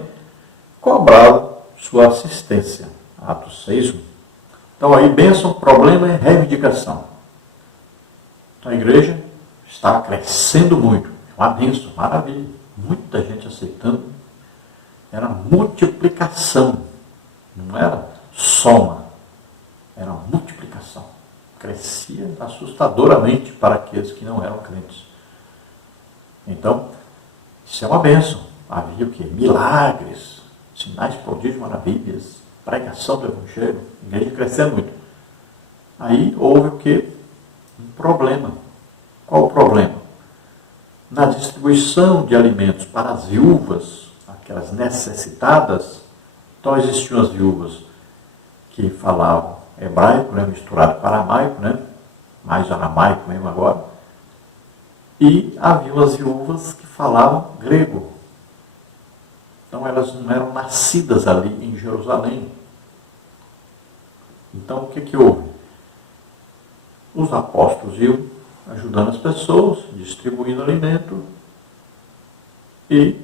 cobraram sua assistência, Atos 6:1. Então aí, bênção, problema e reivindicação. Então a igreja está crescendo muito. É uma bênção, maravilha. Muita gente aceitando. Era multiplicação. Não era soma. Era multiplicação. Crescia assustadoramente para aqueles que não eram crentes. Então, isso é uma bênção. Havia o quê? Milagres, sinais, prodígios, maravilhas, pregação do Evangelho, a igreja crescendo muito. Aí houve o quê? Um problema. Qual o problema? Na distribuição de alimentos para as viúvas, aquelas necessitadas, então existiam as viúvas que falavam hebraico, né, misturado com aramaico, né, mais aramaico mesmo agora, e havia as viúvas que falavam grego. Então elas não eram nascidas ali em Jerusalém. Então o que houve? Os apóstolos iam ajudando as pessoas, distribuindo alimento, e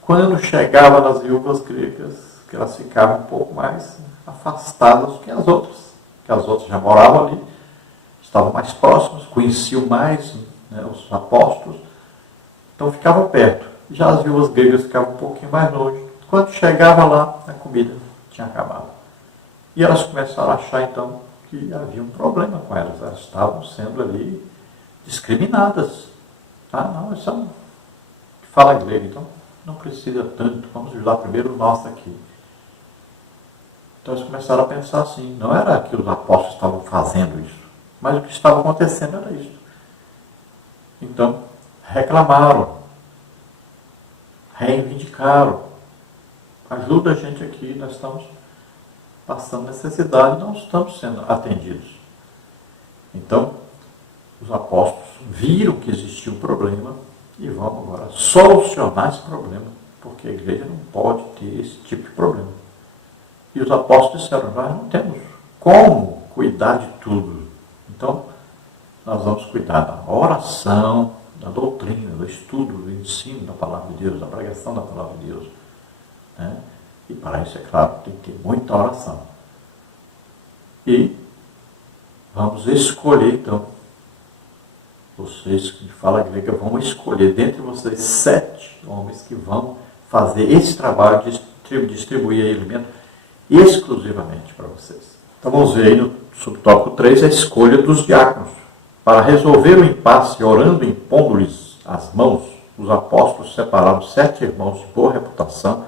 quando chegava nas viúvas gregas, que elas ficavam um pouco mais afastadas que as outras já moravam ali, estavam mais próximas, conheciam mais, né, os apóstolos, então ficavam perto. Já as viúvas gregas ficavam um pouquinho mais longe. Quando chegava lá, a comida tinha acabado. E elas começaram a achar, então, que havia um problema com elas. Elas estavam sendo ali discriminadas. Ah, não, isso é um que fala grego, então não precisa tanto. Vamos ajudar primeiro o nosso aqui. Então eles começaram a pensar assim. Não era que os apóstolos estavam fazendo isso, mas o que estava acontecendo era isso. Então, reclamaram, reivindicaram. Ajuda a gente aqui, nós estamos passando necessidade, não estamos sendo atendidos. Então, os apóstolos viram que existia um problema e vão agora solucionar esse problema, porque a igreja não pode ter esse tipo de problema. E os apóstolos disseram, nós não temos como cuidar de tudo. Então, nós vamos cuidar da oração, da doutrina, do estudo, do ensino da palavra de Deus, da pregação da palavra de Deus. Né? E para isso, é claro, tem que ter muita oração. E vamos escolher, então, vocês que falam grega vão escolher dentre vocês 7 homens que vão fazer esse trabalho de distribuir alimento exclusivamente para vocês. Então vamos ver aí no subtópico 3 a escolha dos diáconos. Para resolver o impasse, orando e impondo-lhes as mãos, os apóstolos separaram 7 irmãos de boa reputação,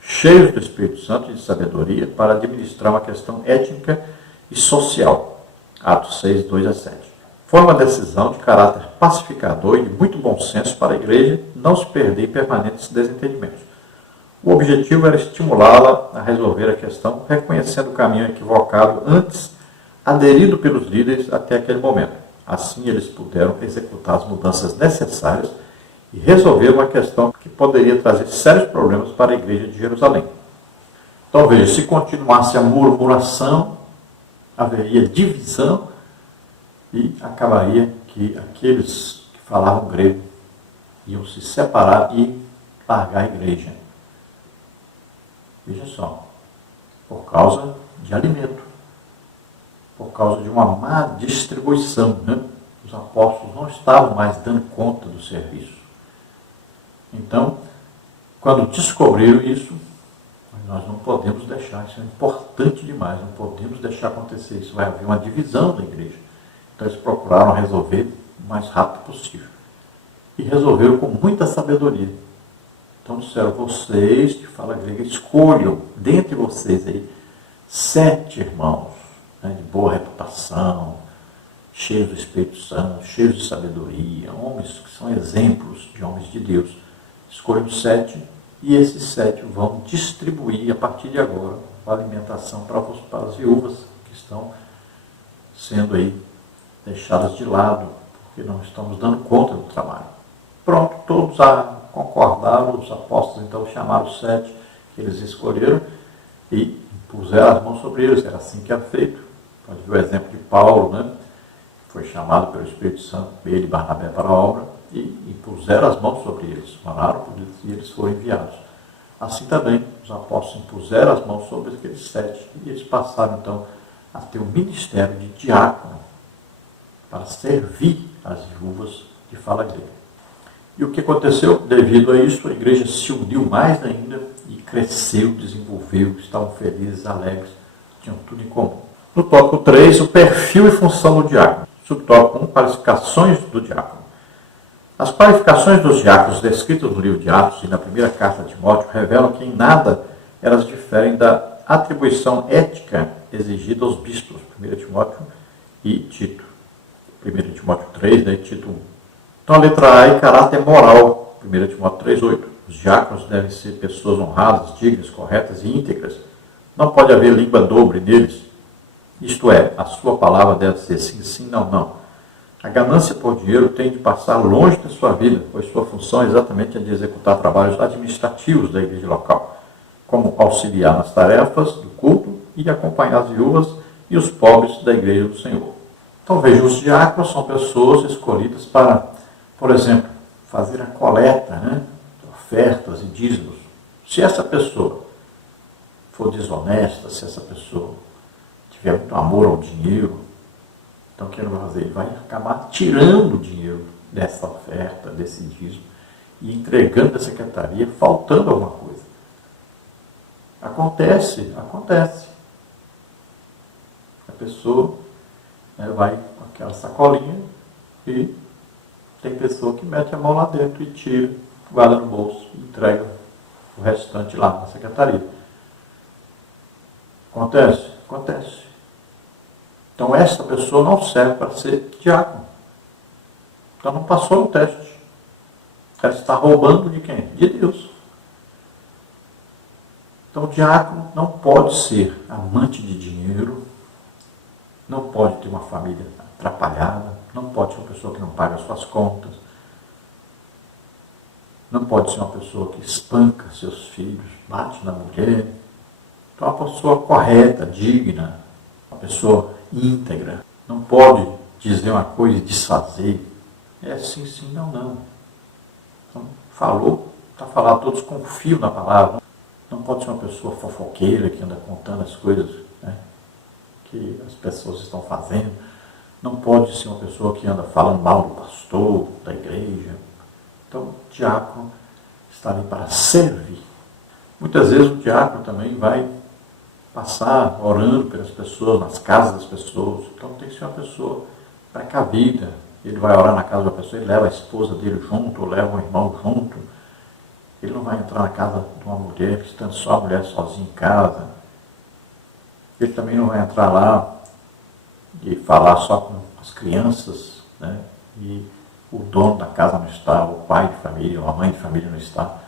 cheios do Espírito Santo e de sabedoria, para administrar uma questão étnica e social. Atos 6, 2 a 7. Foi uma decisão de caráter pacificador e de muito bom senso para a igreja não se perder em permanentes desentendimentos. O objetivo era estimulá-la a resolver a questão, reconhecendo o caminho equivocado antes aderido pelos líderes até aquele momento. Assim, eles puderam executar as mudanças necessárias e resolver uma questão que poderia trazer sérios problemas para a igreja de Jerusalém. Então, veja, se continuasse a murmuração, haveria divisão e acabaria que aqueles que falavam grego iam se separar e largar a igreja. Veja só, por causa de alimento, por causa de uma má distribuição, né? Os apóstolos não estavam mais dando conta do serviço. Então, quando descobriram isso, nós não podemos deixar, isso é importante demais, não podemos deixar acontecer isso, vai haver uma divisão da igreja. Então eles procuraram resolver o mais rápido possível. E resolveram com muita sabedoria. Então disseram, vocês que falam grega, escolham dentre vocês aí 7 irmãos, né, de boa reputação, cheios do Espírito Santo, cheios de sabedoria, homens que são exemplos de homens de Deus. Escolham 7 e esses 7 vão distribuir a partir de agora a alimentação para as viúvas que estão sendo aí deixadas de lado, porque não estamos dando conta do trabalho. Pronto, todos concordaram, os apóstolos então chamaram os 7 que eles escolheram e puseram as mãos sobre eles, era assim que era feito. Pode ver o exemplo de Paulo, né? Foi chamado pelo Espírito Santo, ele e Barnabé para a obra, e puseram as mãos sobre eles, oraram por eles e eles foram enviados. Assim também, os apóstolos impuseram as mãos sobre aqueles 7 e eles passaram então a ter o ministério de diácono para servir as viúvas de fala grega. E o que aconteceu? Devido a isso, a igreja se uniu mais ainda e cresceu, desenvolveu, estavam felizes, alegres, tinham tudo em comum. No tópico 3, o perfil e função do diácono. Subtópico 1, qualificações do diácono. As qualificações dos diáconos descritas no livro de Atos e na primeira carta de Timóteo revelam que em nada elas diferem da atribuição ética exigida aos bispos, 1 Timóteo e Tito. 1 Timóteo 3, né, Tito 1. Então a letra A é caráter moral, 1 Timóteo 3,8. Os diáconos devem ser pessoas honradas, dignas, corretas e íntegras. Não pode haver língua dobre neles. Isto é, a sua palavra deve ser sim, sim, não, não. A ganância por dinheiro tem de passar longe da sua vida, pois sua função é exatamente a de executar trabalhos administrativos da igreja local, como auxiliar nas tarefas do culto e acompanhar as viúvas e os pobres da igreja do Senhor. Então veja, os diáconos são pessoas escolhidas para, por exemplo, fazer a coleta, né, de ofertas e dízimos. Se essa pessoa for desonesta, se essa pessoa tiver muito amor ao dinheiro, então o que ele vai fazer? Ele vai acabar tirando o dinheiro dessa oferta, desse dízimo, e entregando à secretaria, faltando alguma coisa. Acontece. A pessoa vai com aquela sacolinha e tem pessoa que mete a mão lá dentro e tira, guarda no bolso e entrega o restante lá na secretaria. Acontece. Então essa pessoa não serve para ser diácono. Então não passou no teste. Ela está roubando de quem? De Deus. Então o diácono não pode ser amante de dinheiro, não pode ter uma família atrapalhada, não pode ser uma pessoa que não paga as suas contas, não pode ser uma pessoa que espanca seus filhos, bate na mulher. Então, uma pessoa correta, digna, uma pessoa íntegra, não pode dizer uma coisa e desfazer. É sim, sim, não, não. Então, falou, está falado, todos confiam na palavra. Não pode ser uma pessoa fofoqueira que anda contando as coisas, né, que as pessoas estão fazendo. Não pode ser uma pessoa que anda falando mal do pastor, da igreja. Então, o diácono está ali para servir. Muitas vezes o diácono também vai passar orando pelas pessoas, nas casas das pessoas. Então, tem que ser uma pessoa precavida. Ele vai orar na casa da pessoa, ele leva a esposa dele junto, ou leva um irmão junto. Ele não vai entrar na casa de uma mulher, estando só a mulher sozinha em casa. Ele também não vai entrar lá e falar só com as crianças, né? E o dono da casa não está, o pai de família, ou a mãe de família não está.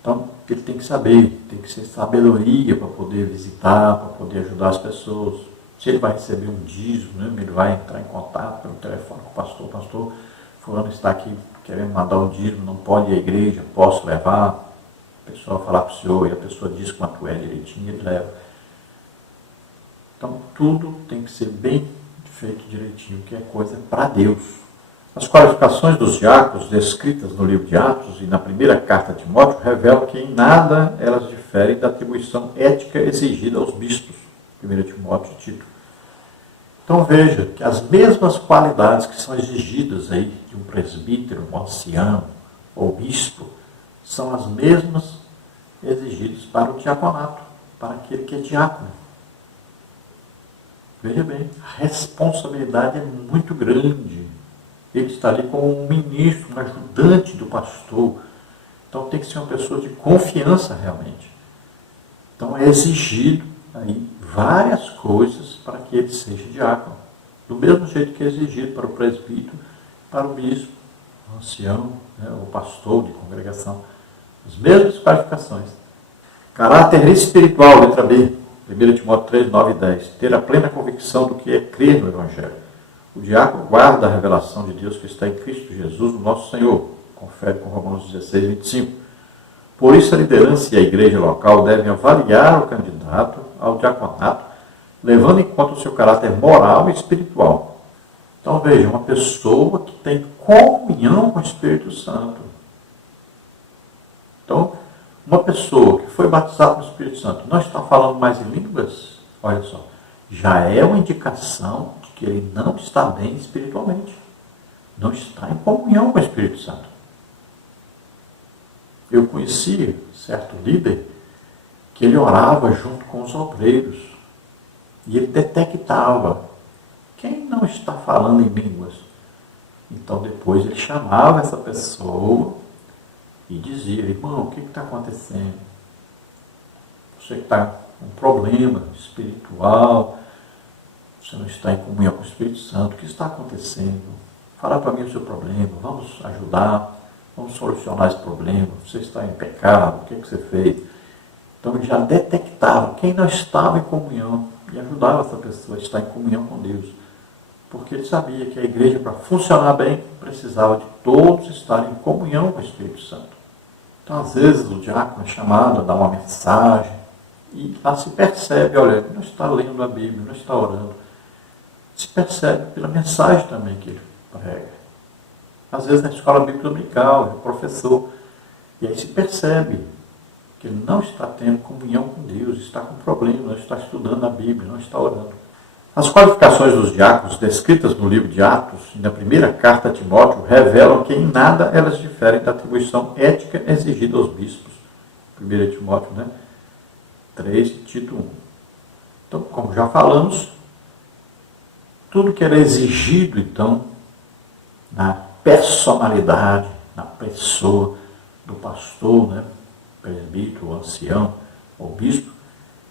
Então, ele tem que saber, tem que ser sabedoria para poder visitar, para poder ajudar as pessoas. Se ele vai receber um dízimo, né? Ele vai entrar em contato pelo telefone com o pastor, fulano está aqui querendo mandar um dízimo, não pode ir à igreja, posso levar? A pessoa vai falar para o senhor, e a pessoa diz quanto é direitinho, ele leva. Então, tudo tem que ser bem feito direitinho, que é coisa para Deus. As qualificações dos diáconos, descritas no livro de Atos e na primeira carta de Timóteo, revelam que em nada elas diferem da atribuição ética exigida aos bispos, 1 Timóteo e Tito. Então veja que as mesmas qualidades que são exigidas aí de um presbítero, um ancião ou bispo, são as mesmas exigidas para o diaconato, para aquele que é diácono. Veja bem, a responsabilidade é muito grande. Ele está ali como um ministro, um ajudante do pastor. Então tem que ser uma pessoa de confiança realmente. Então é exigido aí várias coisas para que ele seja diácono. Do mesmo jeito que é exigido para o presbítero, para o bispo, o ancião, né, o pastor de congregação. As mesmas qualificações. Caráter espiritual, letra B. 1 Timóteo 3, 9 e 10. Ter a plena convicção do que é crer no Evangelho. O diácono guarda a revelação de Deus que está em Cristo Jesus, o nosso Senhor. Confere com Romanos 16, 25. Por isso, a liderança e a igreja local devem avaliar o candidato ao diaconato, levando em conta o seu caráter moral e espiritual. Então, veja, uma pessoa que tem comunhão com o Espírito Santo. Então, uma pessoa que foi batizada no Espírito Santo não está falando mais em línguas, olha só, já é uma indicação de que ele não está bem espiritualmente. Não está em comunhão com o Espírito Santo. Eu conheci certo líder que ele orava junto com os obreiros e ele detectava quem não está falando em línguas. Então depois ele chamava essa pessoa e dizia: irmão, o que está acontecendo? Você está com um problema espiritual, você não está em comunhão com o Espírito Santo, o que está acontecendo? Fala para mim o seu problema, vamos ajudar, vamos solucionar esse problema. Você está em pecado, o que você fez? Então ele já detectava quem não estava em comunhão e ajudava essa pessoa a estar em comunhão com Deus. Porque ele sabia que a igreja, para funcionar bem, precisava de todos estarem em comunhão com o Espírito Santo. Então, às vezes, o diácono é chamado a dar uma mensagem e lá se percebe, olha, ele não está lendo a Bíblia, não está orando. Se percebe pela mensagem também que ele prega. Às vezes, na escola bíblica dominical, é professor, e aí se percebe que ele não está tendo comunhão com Deus, está com problema, não está estudando a Bíblia, não está orando. As qualificações dos diáconos descritas no livro de Atos e na primeira carta a Timóteo revelam que em nada elas diferem da atribuição ética exigida aos bispos. 1 Timóteo 3 e Tito 1. Então, como já falamos, tudo que era exigido, então, na personalidade, na pessoa do pastor, presbítero, ancião ou bispo,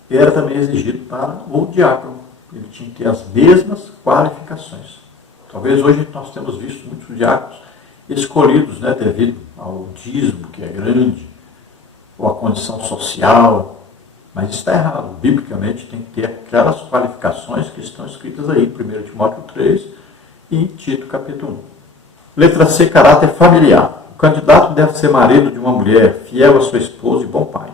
era também exigido para o diácono. Ele tinha que ter as mesmas qualificações. Talvez hoje nós temos visto muitos diáconos escolhidos, devido ao dízimo, que é grande, ou à condição social, mas isso está errado. Biblicamente tem que ter aquelas qualificações que estão escritas aí, em 1 Timóteo 3 e em Tito capítulo 1. Letra C, caráter familiar. O candidato deve ser marido de uma mulher, fiel à sua esposa e bom pai.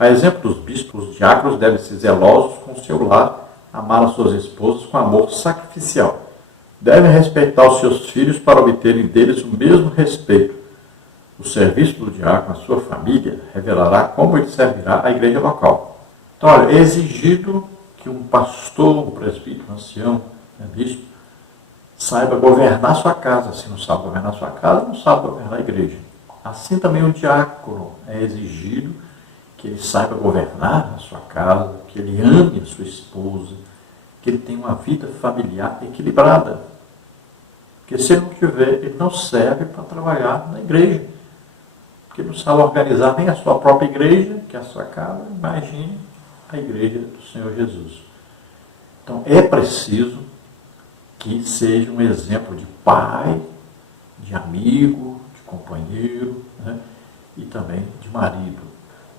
A exemplo dos bispos, os diáconos devem ser zelosos com o seu lar, amar as suas esposas com amor sacrificial. Devem respeitar os seus filhos para obterem deles o mesmo respeito. O serviço do diácono à sua família revelará como ele servirá à igreja local. Então, olha, é exigido que um pastor, um presbítero, um ancião, bispo, saiba governar sua casa. Se não sabe governar sua casa, não sabe governar a igreja. Assim também o diácono é exigido que ele saiba governar a sua casa, que ele ame a sua esposa, que ele tenha uma vida familiar equilibrada. Porque se ele não tiver, ele não serve para trabalhar na igreja. Porque não sabe organizar nem a sua própria igreja, que é a sua casa, imagine a igreja do Senhor Jesus. Então é preciso que seja um exemplo de pai, de amigo, de companheiro, né? E também de marido.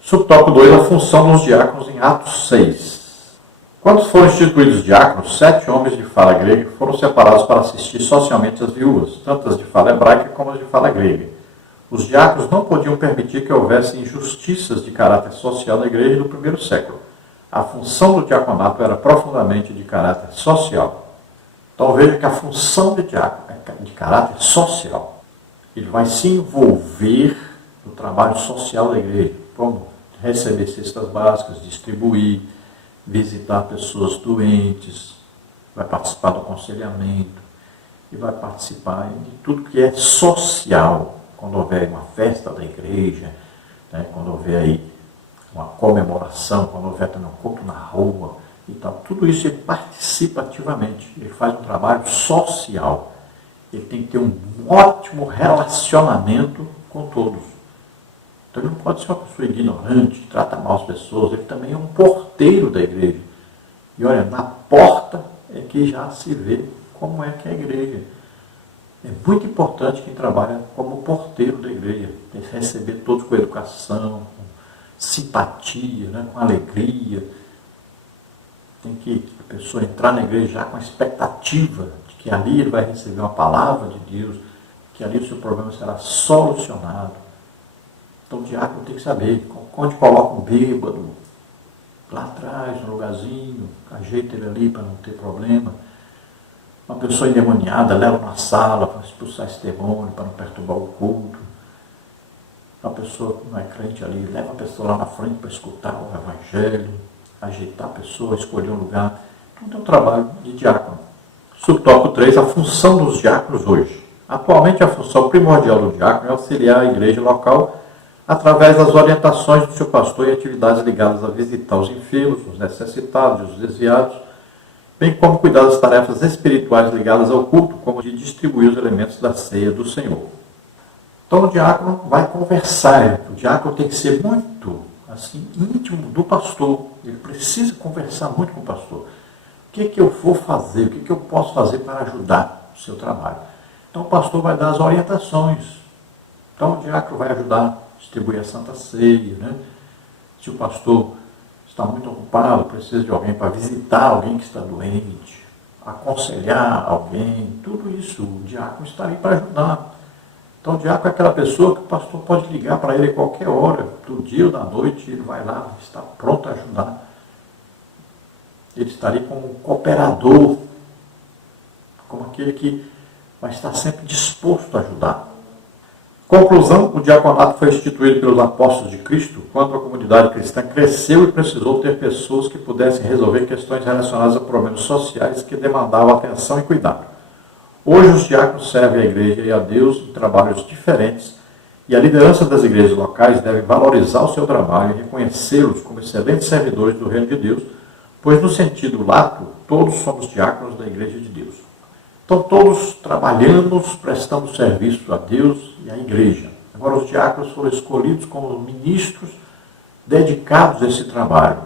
Subtópico 2, a função dos diáconos em Atos 6. Quando foram instituídos diáconos, 7 homens de fala grega foram separados para assistir socialmente as viúvas, tanto as de fala hebraica como as de fala grega. Os diáconos não podiam permitir que houvesse injustiças de caráter social na igreja no primeiro século. A função do diaconato era profundamente de caráter social. Então veja que a função de diácono é de caráter social. Ele vai se envolver no trabalho social da igreja, como receber cestas básicas, distribuir, visitar pessoas doentes, vai participar do aconselhamento e vai participar de tudo que é social. Quando houver uma festa da igreja, né, quando houver aí uma comemoração, quando houver também um culto na rua e tal, tudo isso ele participa ativamente, ele faz um trabalho social, ele tem que ter um ótimo relacionamento com todos. Então ele não pode ser uma pessoa ignorante, que trata mal as pessoas, ele também é um porteiro da igreja. E olha, na porta é que já se vê como é que é a igreja. É muito importante quem trabalha como porteiro da igreja, tem que receber todos com educação, com simpatia, né, com alegria. Tem que a pessoa entrar na igreja já com a expectativa de que ali ele vai receber uma palavra de Deus, que ali o seu problema será solucionado. Então o diácono tem que saber onde coloca um bêbado, lá atrás, no lugarzinho, ajeita ele ali para não ter problema. Uma pessoa endemoniada, leva na sala para expulsar esse demônio, para não perturbar o culto. Uma pessoa que não é crente ali, leva a pessoa lá na frente para escutar o evangelho, ajeitar a pessoa, escolher um lugar. Tudo é um trabalho de diácono. Subtópico 3, a função dos diáconos hoje. Atualmente a função primordial do diácono é auxiliar a igreja local através das orientações do seu pastor em atividades ligadas a visitar os enfermos, os necessitados e os desviados, bem como cuidar das tarefas espirituais ligadas ao culto, como de distribuir os elementos da ceia do Senhor. Então o diácono vai conversar, o diácono tem que ser muito assim, íntimo do pastor, ele precisa conversar muito com o pastor. O que eu vou fazer, o que eu posso fazer para ajudar o seu trabalho? Então o pastor vai dar as orientações, então o diácono vai ajudar distribuir a Santa Ceia, né? Se o pastor está muito ocupado, precisa de alguém para visitar alguém que está doente, aconselhar alguém, tudo isso, o diácono está ali para ajudar. Então o diácono é aquela pessoa que o pastor pode ligar para ele a qualquer hora, do dia ou da noite, ele vai lá, está pronto a ajudar. Ele está ali como um cooperador, como aquele que vai estar sempre disposto a ajudar. Conclusão, o diaconato foi instituído pelos apóstolos de Cristo quando a comunidade cristã cresceu e precisou ter pessoas que pudessem resolver questões relacionadas a problemas sociais que demandavam atenção e cuidado. Hoje os diáconos servem à igreja e a Deus em trabalhos diferentes e a liderança das igrejas locais deve valorizar o seu trabalho e reconhecê-los como excelentes servidores do reino de Deus, pois no sentido lato, todos somos diáconos da igreja de Deus. Então todos trabalhamos, prestamos serviço a Deus e à igreja. Agora os diáconos foram escolhidos como ministros dedicados a esse trabalho.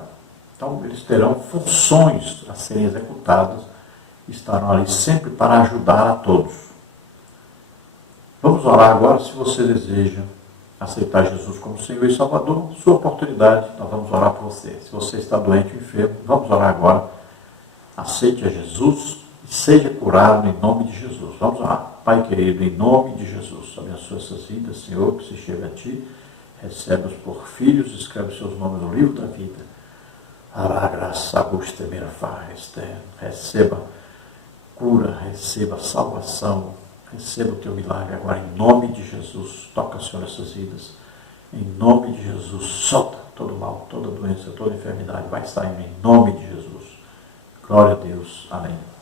Então eles terão funções a serem executadas e estarão ali sempre para ajudar a todos. Vamos orar agora, se você deseja aceitar Jesus como Senhor e Salvador, sua oportunidade, nós vamos orar por você. Se você está doente ou enfermo, vamos orar agora. Aceite a Jesus e seja curado em nome de Jesus. Vamos lá. Pai querido, em nome de Jesus, abençoa essas vidas, Senhor, que se chega a Ti. recebe-os por filhos, escreve seus nomes no livro da vida. Receba cura, receba salvação, receba o teu milagre agora em nome de Jesus. Toca, Senhor, essas vidas. Em nome de Jesus, solta todo mal, toda doença, toda enfermidade. Vai saindo em nome de Jesus. Glória a Deus. Amém.